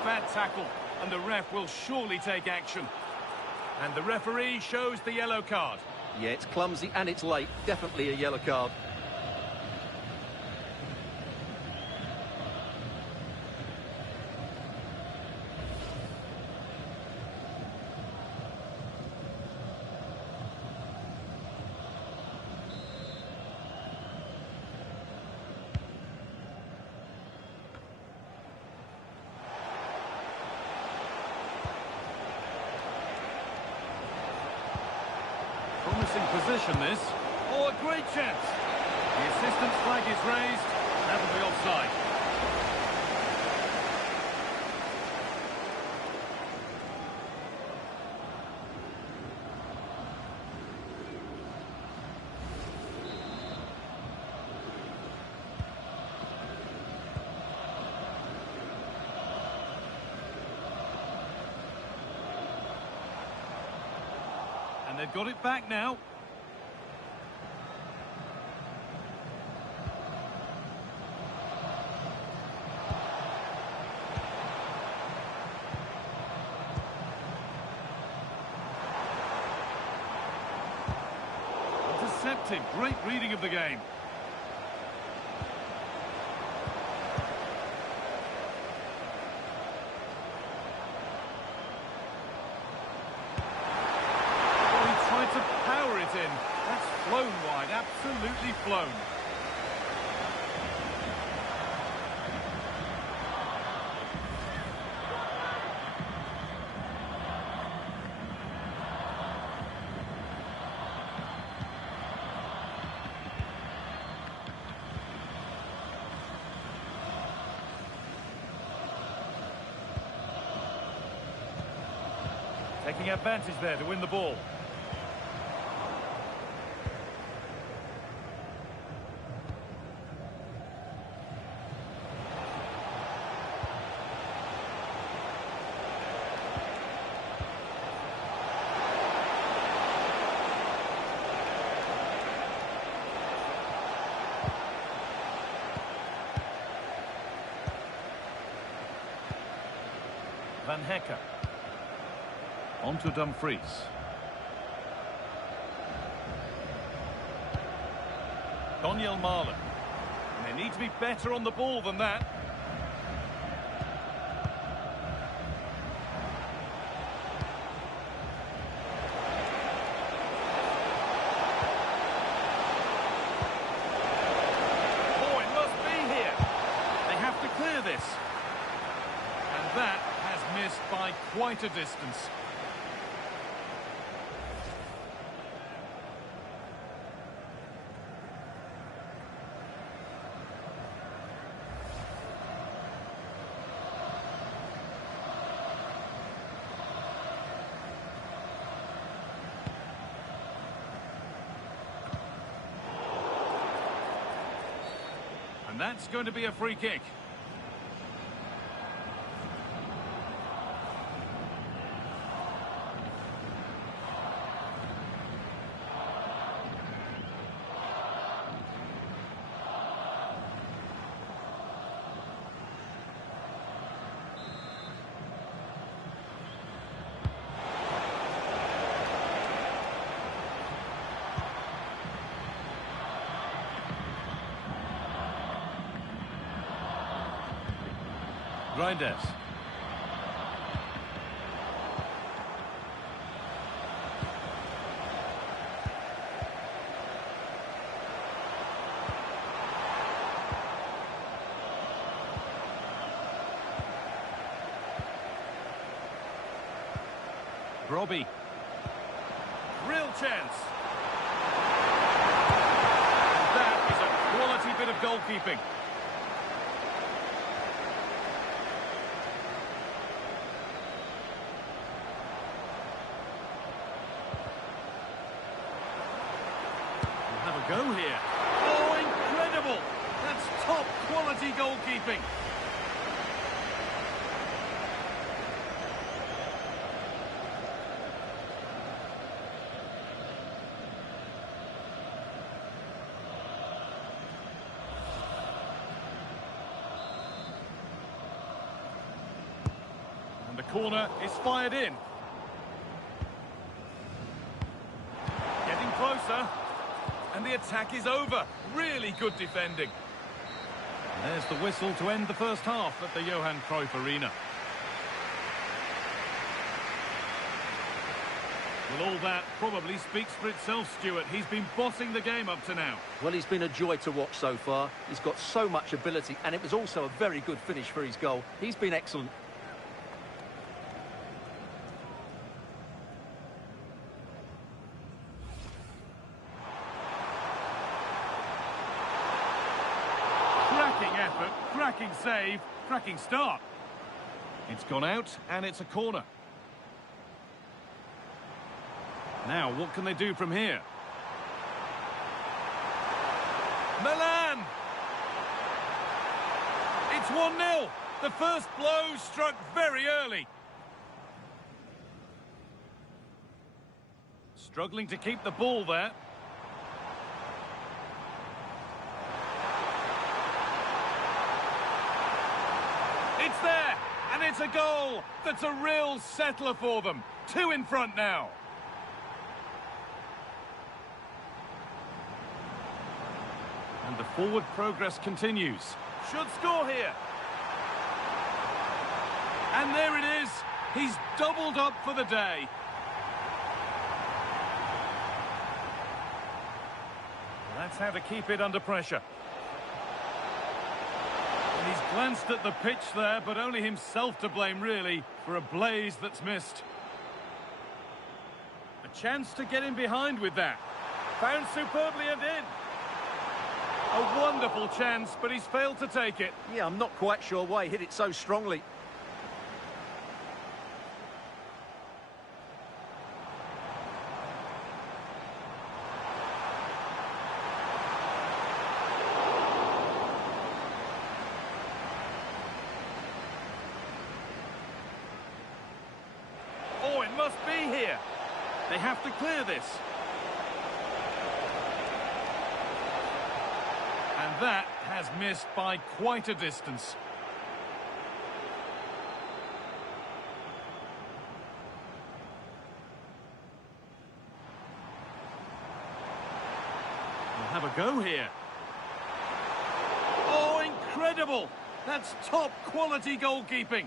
Bad tackle, and the ref will surely take action. And the referee shows the yellow card. Yeah, it's clumsy and it's late. Definitely a yellow card. Promising position, this. Oh, a great chance. The assistant's flag is raised. That'll be offside. And they've got it back now. Intercepted. Great reading of the game. To power it in. That's flown wide, absolutely flown. Taking advantage there to win the ball. Van Hecker. On to Dumfries. Donyell Malen. And they need to be better on the ball than that. Oh, it must be here. They have to clear this. And that has missed by quite a distance. And that's going to be a free kick. Reinders. Robbie. Real chance. And that is a quality bit of goalkeeping. Have a go here. Oh, incredible! That's top quality goalkeeping. And the corner is fired in. Getting closer. And the attack is over. Really good defending. And there's the whistle to end the first half at the Johan Cruyff Arena. Well, all that probably speaks for itself, Stuart. He's been bossing the game up to now. Well, he's been a joy to watch so far. He's got so much ability, and it was also a very good finish for his goal. He's been excellent. Cracking effort, cracking save, cracking start. It's gone out, and it's a corner. Now, what can they do from here? Milan! It's 1-0. The first blow struck very early. Struggling to keep the ball there. It's there, and it's a goal. That's a real settler for them. 2 in front now. And the forward progress continues. Should score here. And there it is. He's doubled up for the day. That's how to keep it under pressure. And he's glanced at the pitch there, but only himself to blame, really, for a blaze that's missed. A chance to get in behind with that. Found superbly and in. A wonderful chance, but he's failed to take it. Yeah, I'm not quite sure why he hit it so strongly. Oh, it must be here. They have to clear this. And that has missed by quite a distance. We'll have a go here. Oh, incredible! That's top quality goalkeeping.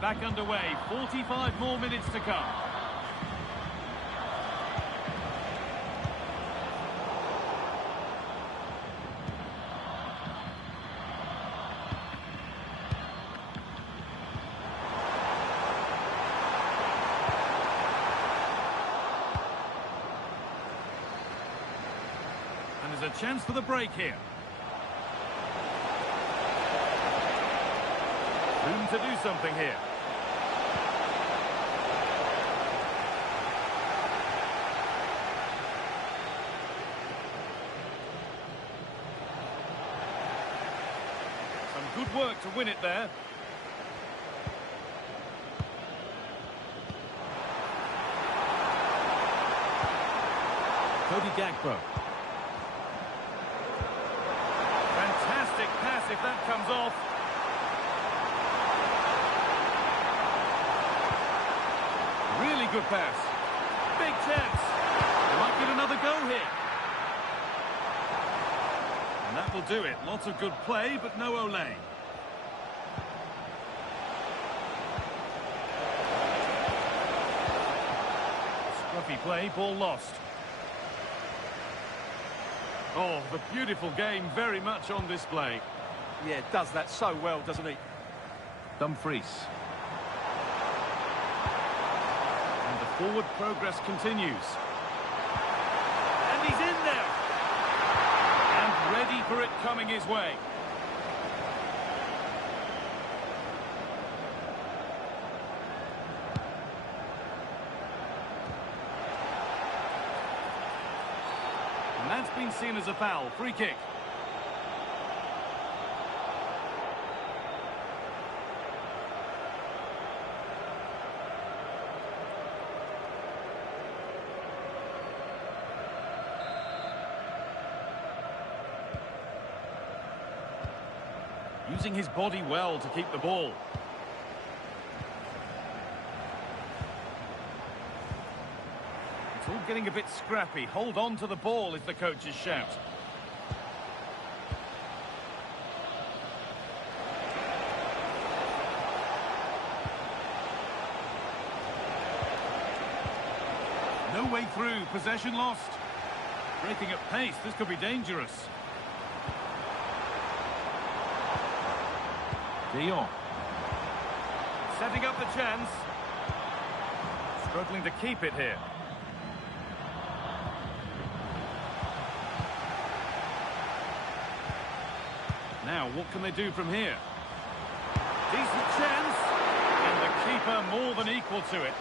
back underway. 45 more minutes to come. And there's a chance for the break here. Room to do something here. Some good work to win it there. Cody Gakpo. Fantastic pass if that comes off. Really good pass. Big chance. They might get another go here. And that will do it. Lots of good play, but no Olé. Scruffy play, ball lost. Oh, the beautiful game very much on display. Yeah, does that so well, doesn't he? Dumfries. And the forward progress continues. And he's in there. And ready for it coming his way. And that's been seen as a foul. Free kick. Using his body well to keep the ball. It's all getting a bit scrappy. Hold on to the ball is the coach's shout. No way through. Possession lost. Breaking at pace. This could be dangerous. De Jong. Setting up the chance. Struggling to keep it here. Now, what can they do from here? Decent chance. And the keeper more than equal to it.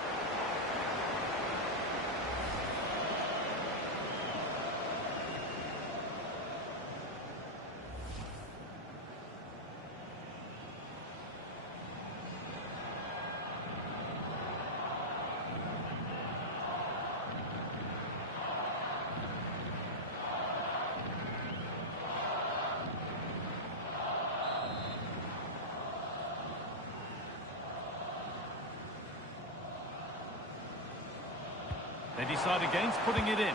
They decide against putting it in.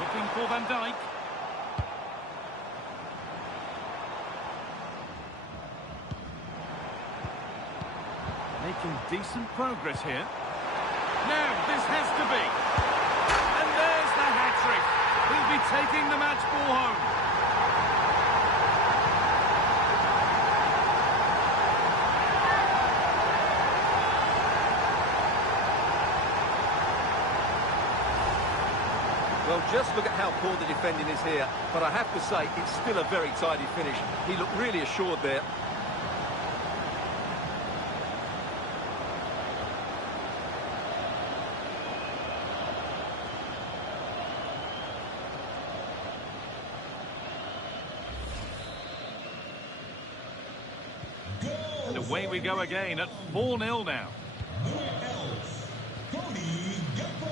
Looking for Van Dijk. Making decent progress here. Now, this has to be. And there's the hat-trick. He'll be taking the match ball home. Well, just look at how poor the defending is here. But I have to say, it's still a very tidy finish. He looked really assured there. And away we go again at 4-0 now. Cody Gakpo.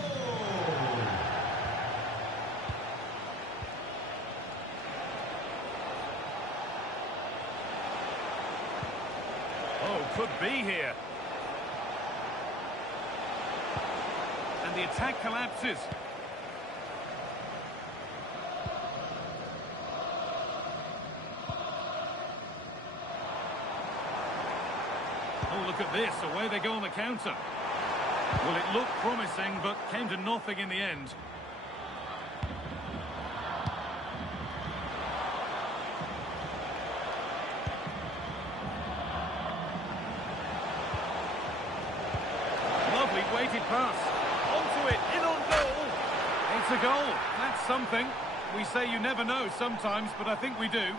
Oh, could be here. And the attack collapses. Oh, look at this. Away they go on the counter. Well, it looked promising, but came to nothing in the end. Lovely weighted pass. Onto it, in on goal. It's a goal. That's something. We say you never know sometimes, but I think we do.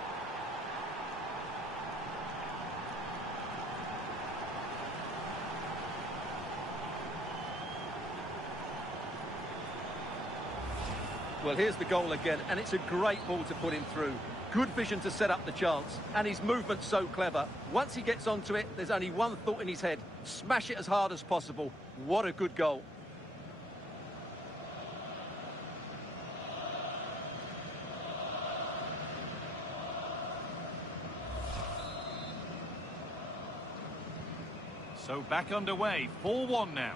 Well, here's the goal again, and it's a great ball to put him through. Good vision to set up the chance, and his movement's so clever. Once he gets onto it, there's only one thought in his head. Smash it as hard as possible. What a good goal. So back underway, 4-1 now.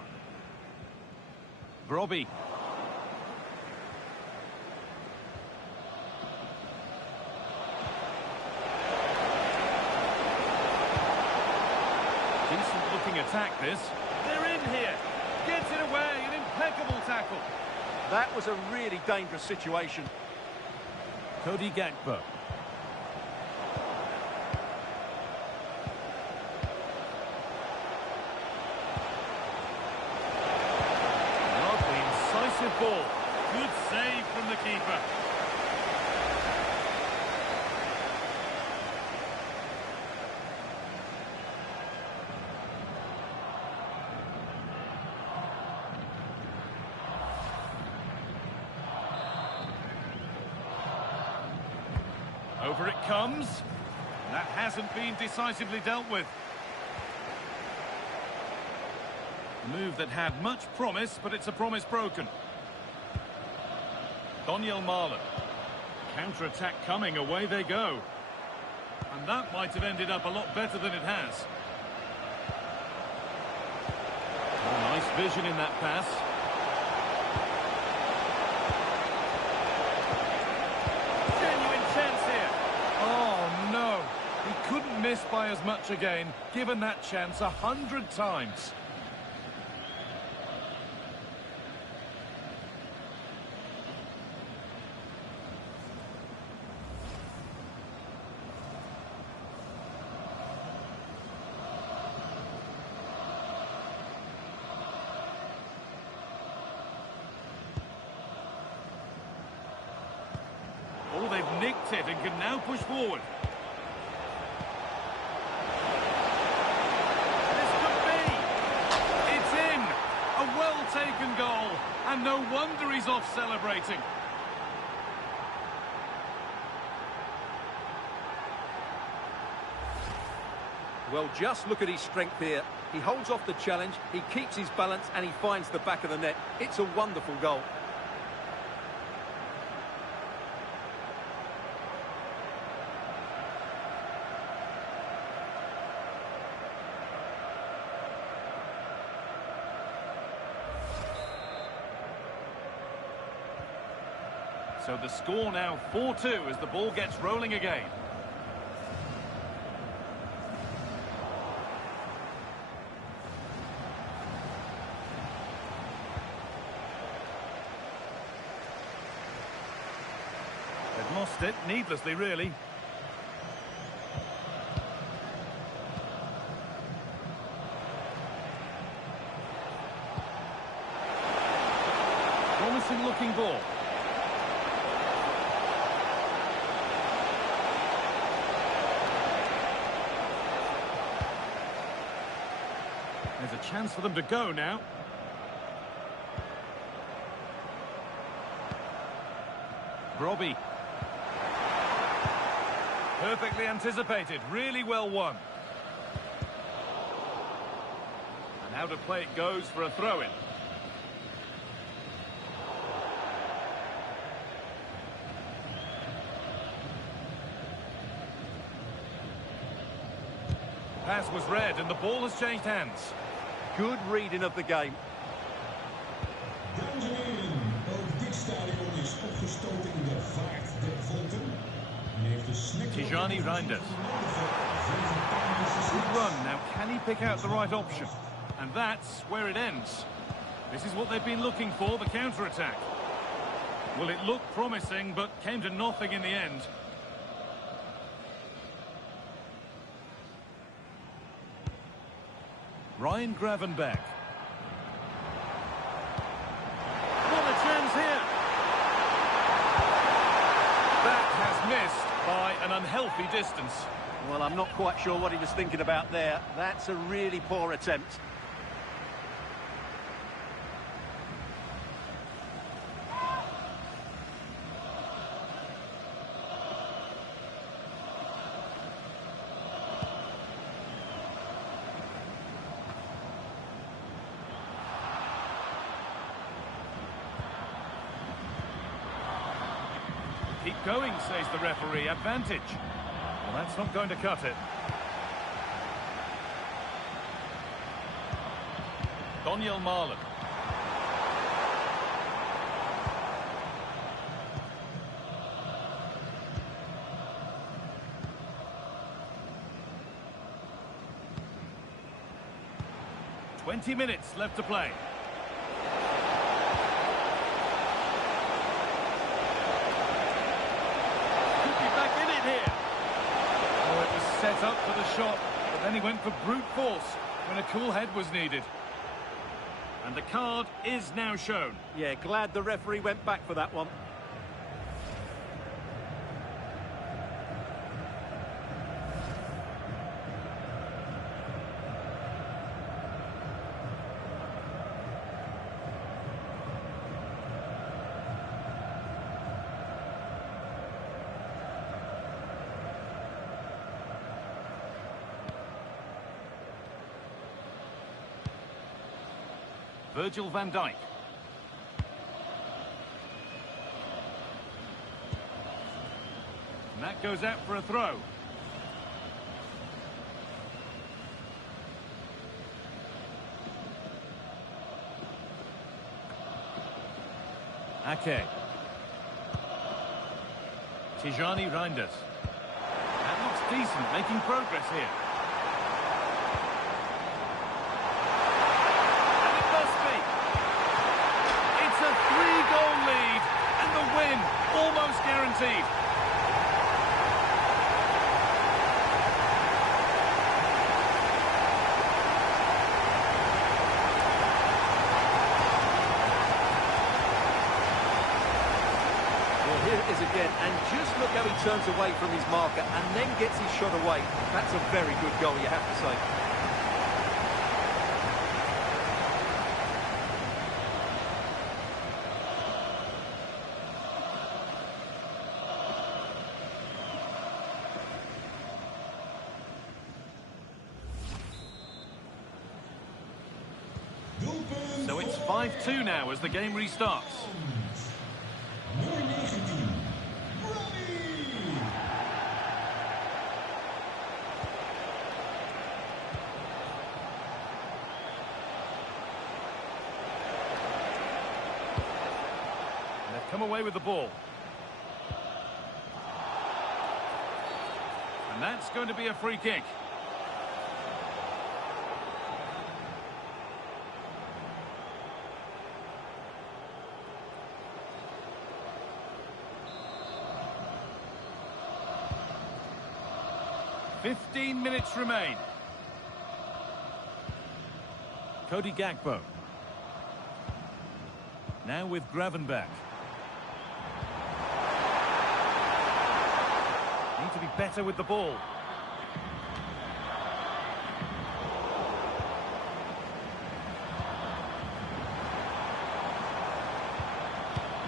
Brobbey. Decent looking attack this. They're in here. Gets it away, an impeccable tackle. That was a really dangerous situation. Cody Gakpo. Lovely, incisive ball. Good save from the keeper. Over it comes. That hasn't been decisively dealt with. A move that had much promise, but it's a promise broken. Donyell Malen. Counter-attack coming, away they go. And that might have ended up a lot better than it has. Oh, nice vision in that pass. Oh, no. He couldn't miss by as much again, given that chance 100 times. Oh, they've nicked it and can now push forward. This could be. It's in. A well-taken goal. And no wonder he's off celebrating. Well, just look at his strength here. He holds off the challenge, he keeps his balance, and he finds the back of the net. It's a wonderful goal. So the score now 4-2 as the ball gets rolling again. They've lost it, needlessly really. Promising looking ball. There's a chance for them to go now. Brobbey. Perfectly anticipated, really well won. And out of play it goes for a throw-in. Pass was read and the ball has changed hands. Good reading of the game. Dames en heren, ook dit stadion is opgestoten in de vaart der volken. En heeft de snack Tijani Reinders. run. Now, can he pick out the right option? And that's where it ends. This is what they've been looking for, the counter-attack. Well, it looked promising, but came to nothing in the end. Ryan Gravenberch. What a chance here! That has missed by an unhealthy distance. Well, I'm not quite sure what he was thinking about there. That's a really poor attempt. Keep going, says the referee. Advantage. Well, that's not going to cut it. Donyell Malen. "20 minutes left to play. Set up for the shot, but then he went for brute force when a cool head was needed. And the card is now shown. Yeah, glad the referee went back for that one. Virgil van Dijk. And that goes out for a throw. Ake. Tijani Reinders. That looks decent, making progress here. Almost guaranteed. Well, here it is again, and just look how he turns away from his marker and then gets his shot away. That's a very good goal, you have to say. So it's 5-2 now as the game restarts. Nummer 19, Robbie. And they've come away with the ball. And that's going to be a free kick. "15 minutes remain." Cody Gakpo. Now with Gravenberch. Need to be better with the ball.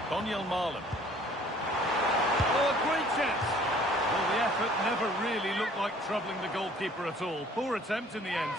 Donyell Malen. Oh, a great chance. Well, the effort never really looked like troubling the goalkeeper at all. Poor attempt in the end.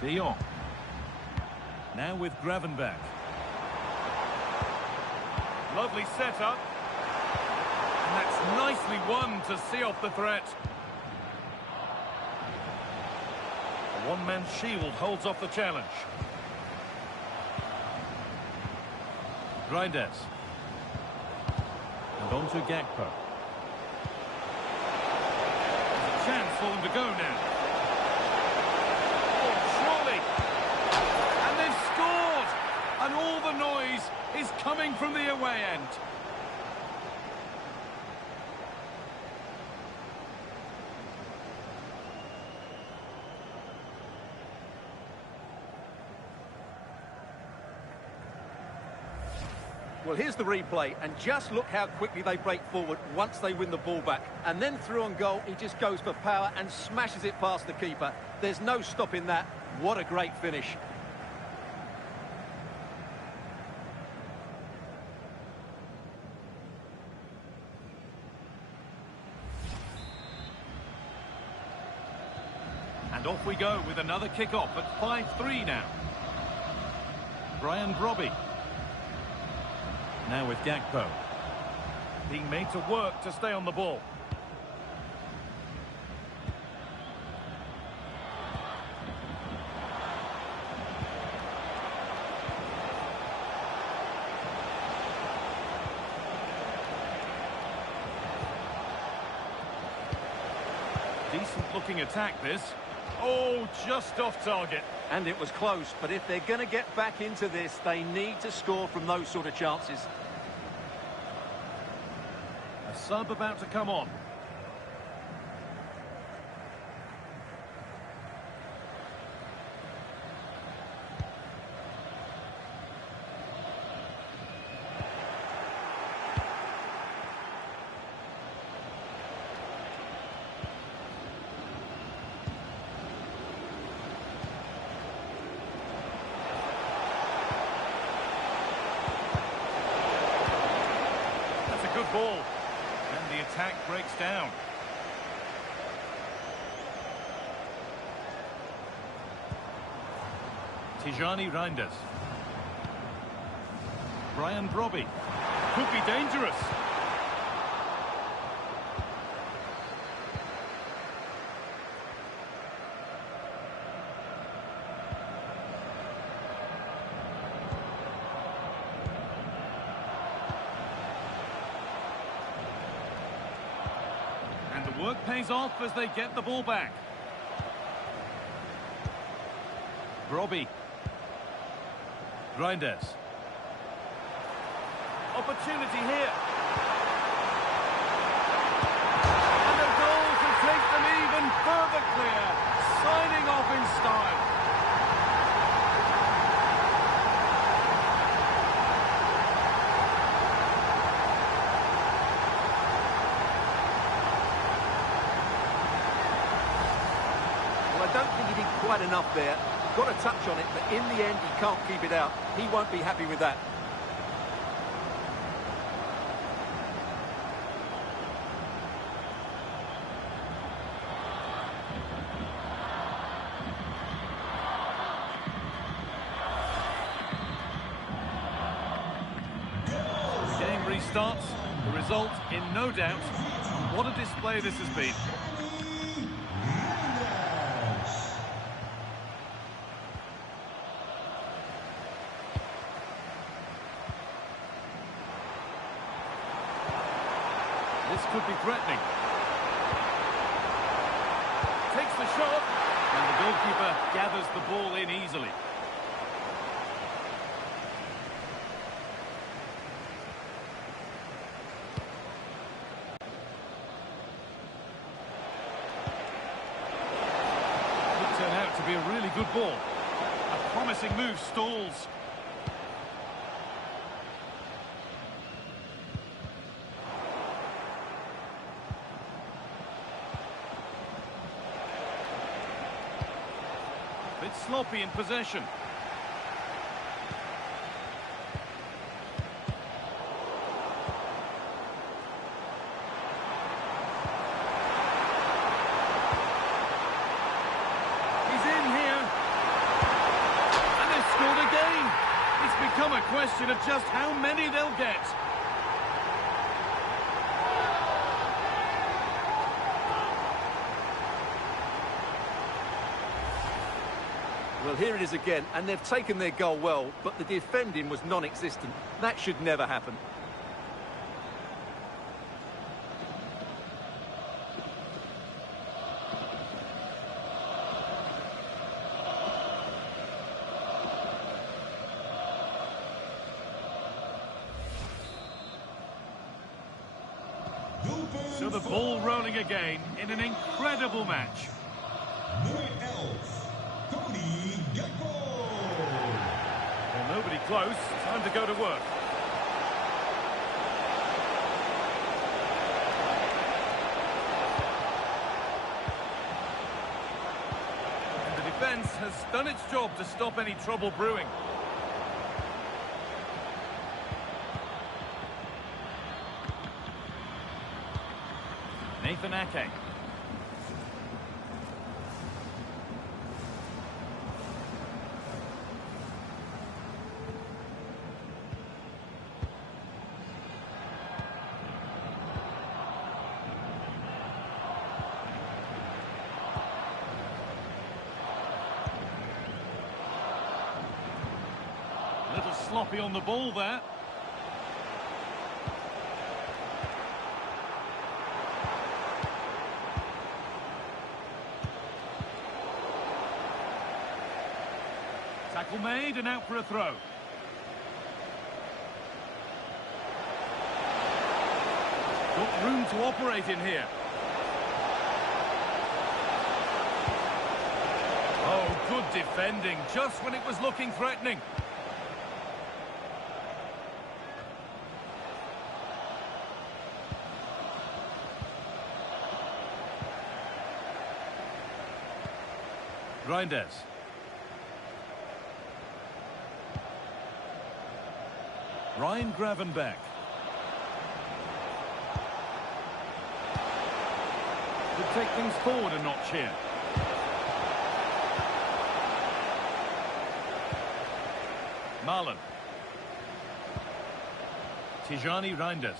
De Jong. Now with Gravenberch. Lovely setup. And that's nicely won to see off the threat. A one-man shield holds off the challenge. Reinders. And on to Gakpo. There's a chance for them to go now. Oh, surely. And they've scored! And all the noise is coming from the away end. Well, here's the replay, and just look how quickly they break forward once they win the ball back. And then through on goal, he just goes for power and smashes it past the keeper. There's no stopping that. What a great finish. And off we go with another kick-off at 5-3 now. Brian Brobby. Now with Gakpo. Being made to work to stay on the ball. Decent looking attack this. Oh, just off target. And it was close, but if they're going to get back into this, they need to score from those sort of chances. A sub about to come on. Ball. And the attack breaks down. Tijani Reinders. Brian Brobby. Could be dangerous. Work pays off as they get the ball back. Brobby. Reinders. Opportunity here. And a goal to take them even further clear. Signing off in style. I don't think he did quite enough there. Got a touch on it, but in the end, he can't keep it out. He won't be happy with that. The game restarts. The result in no doubt. What a display this has been. This could be threatening. Takes the shot, and the goalkeeper gathers the ball in easily. Could turn out to be a really good ball. A promising move stalls. Bit sloppy in possession. He's in here. And they've scored again. question of just how many they'll get. Well, here it is again, and they've taken their goal well, but the defending was non-existent. That should never happen. So the ball rolling again in an incredible match. Nummer 11, Cody Gakpo. Well, nobody close. Time to go to work. And the defence has done its job to stop any trouble brewing. Nathan Ake. A little sloppy on the ball there. Tackle made and out for a throw. Got room to operate in here. Oh, good defending, just when it was looking threatening. Reinders. Ryan Gravenberch. Could take things forward a notch here. Marlon. Tijani Reinders.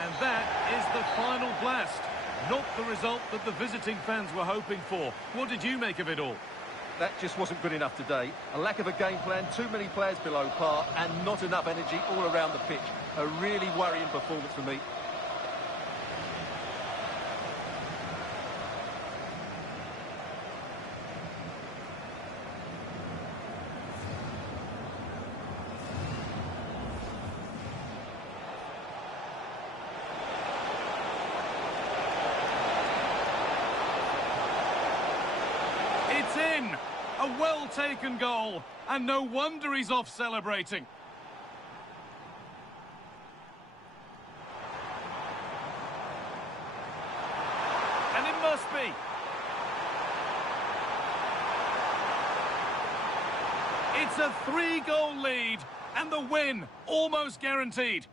And that is the final blast. Not the result that the visiting fans were hoping for. What did you make of it all? That just wasn't good enough today. A lack of a game plan, too many players below par, and not enough energy all around the pitch. A really worrying performance for me. It's in! A well-taken goal, and no wonder he's off celebrating. And it must be. It's a 3-goal lead, and the win almost guaranteed.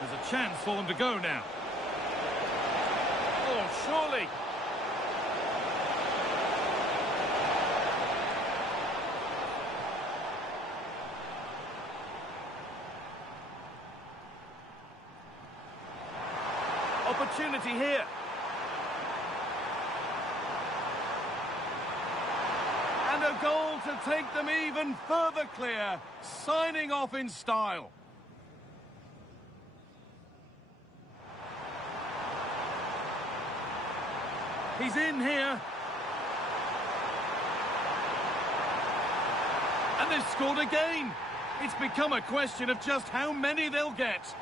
There's a chance for them to go now. Oh, surely. Opportunity here. And a goal to take them even further clear, signing off in style. He's in here. And they've scored again. It's become a question of just how many they'll get.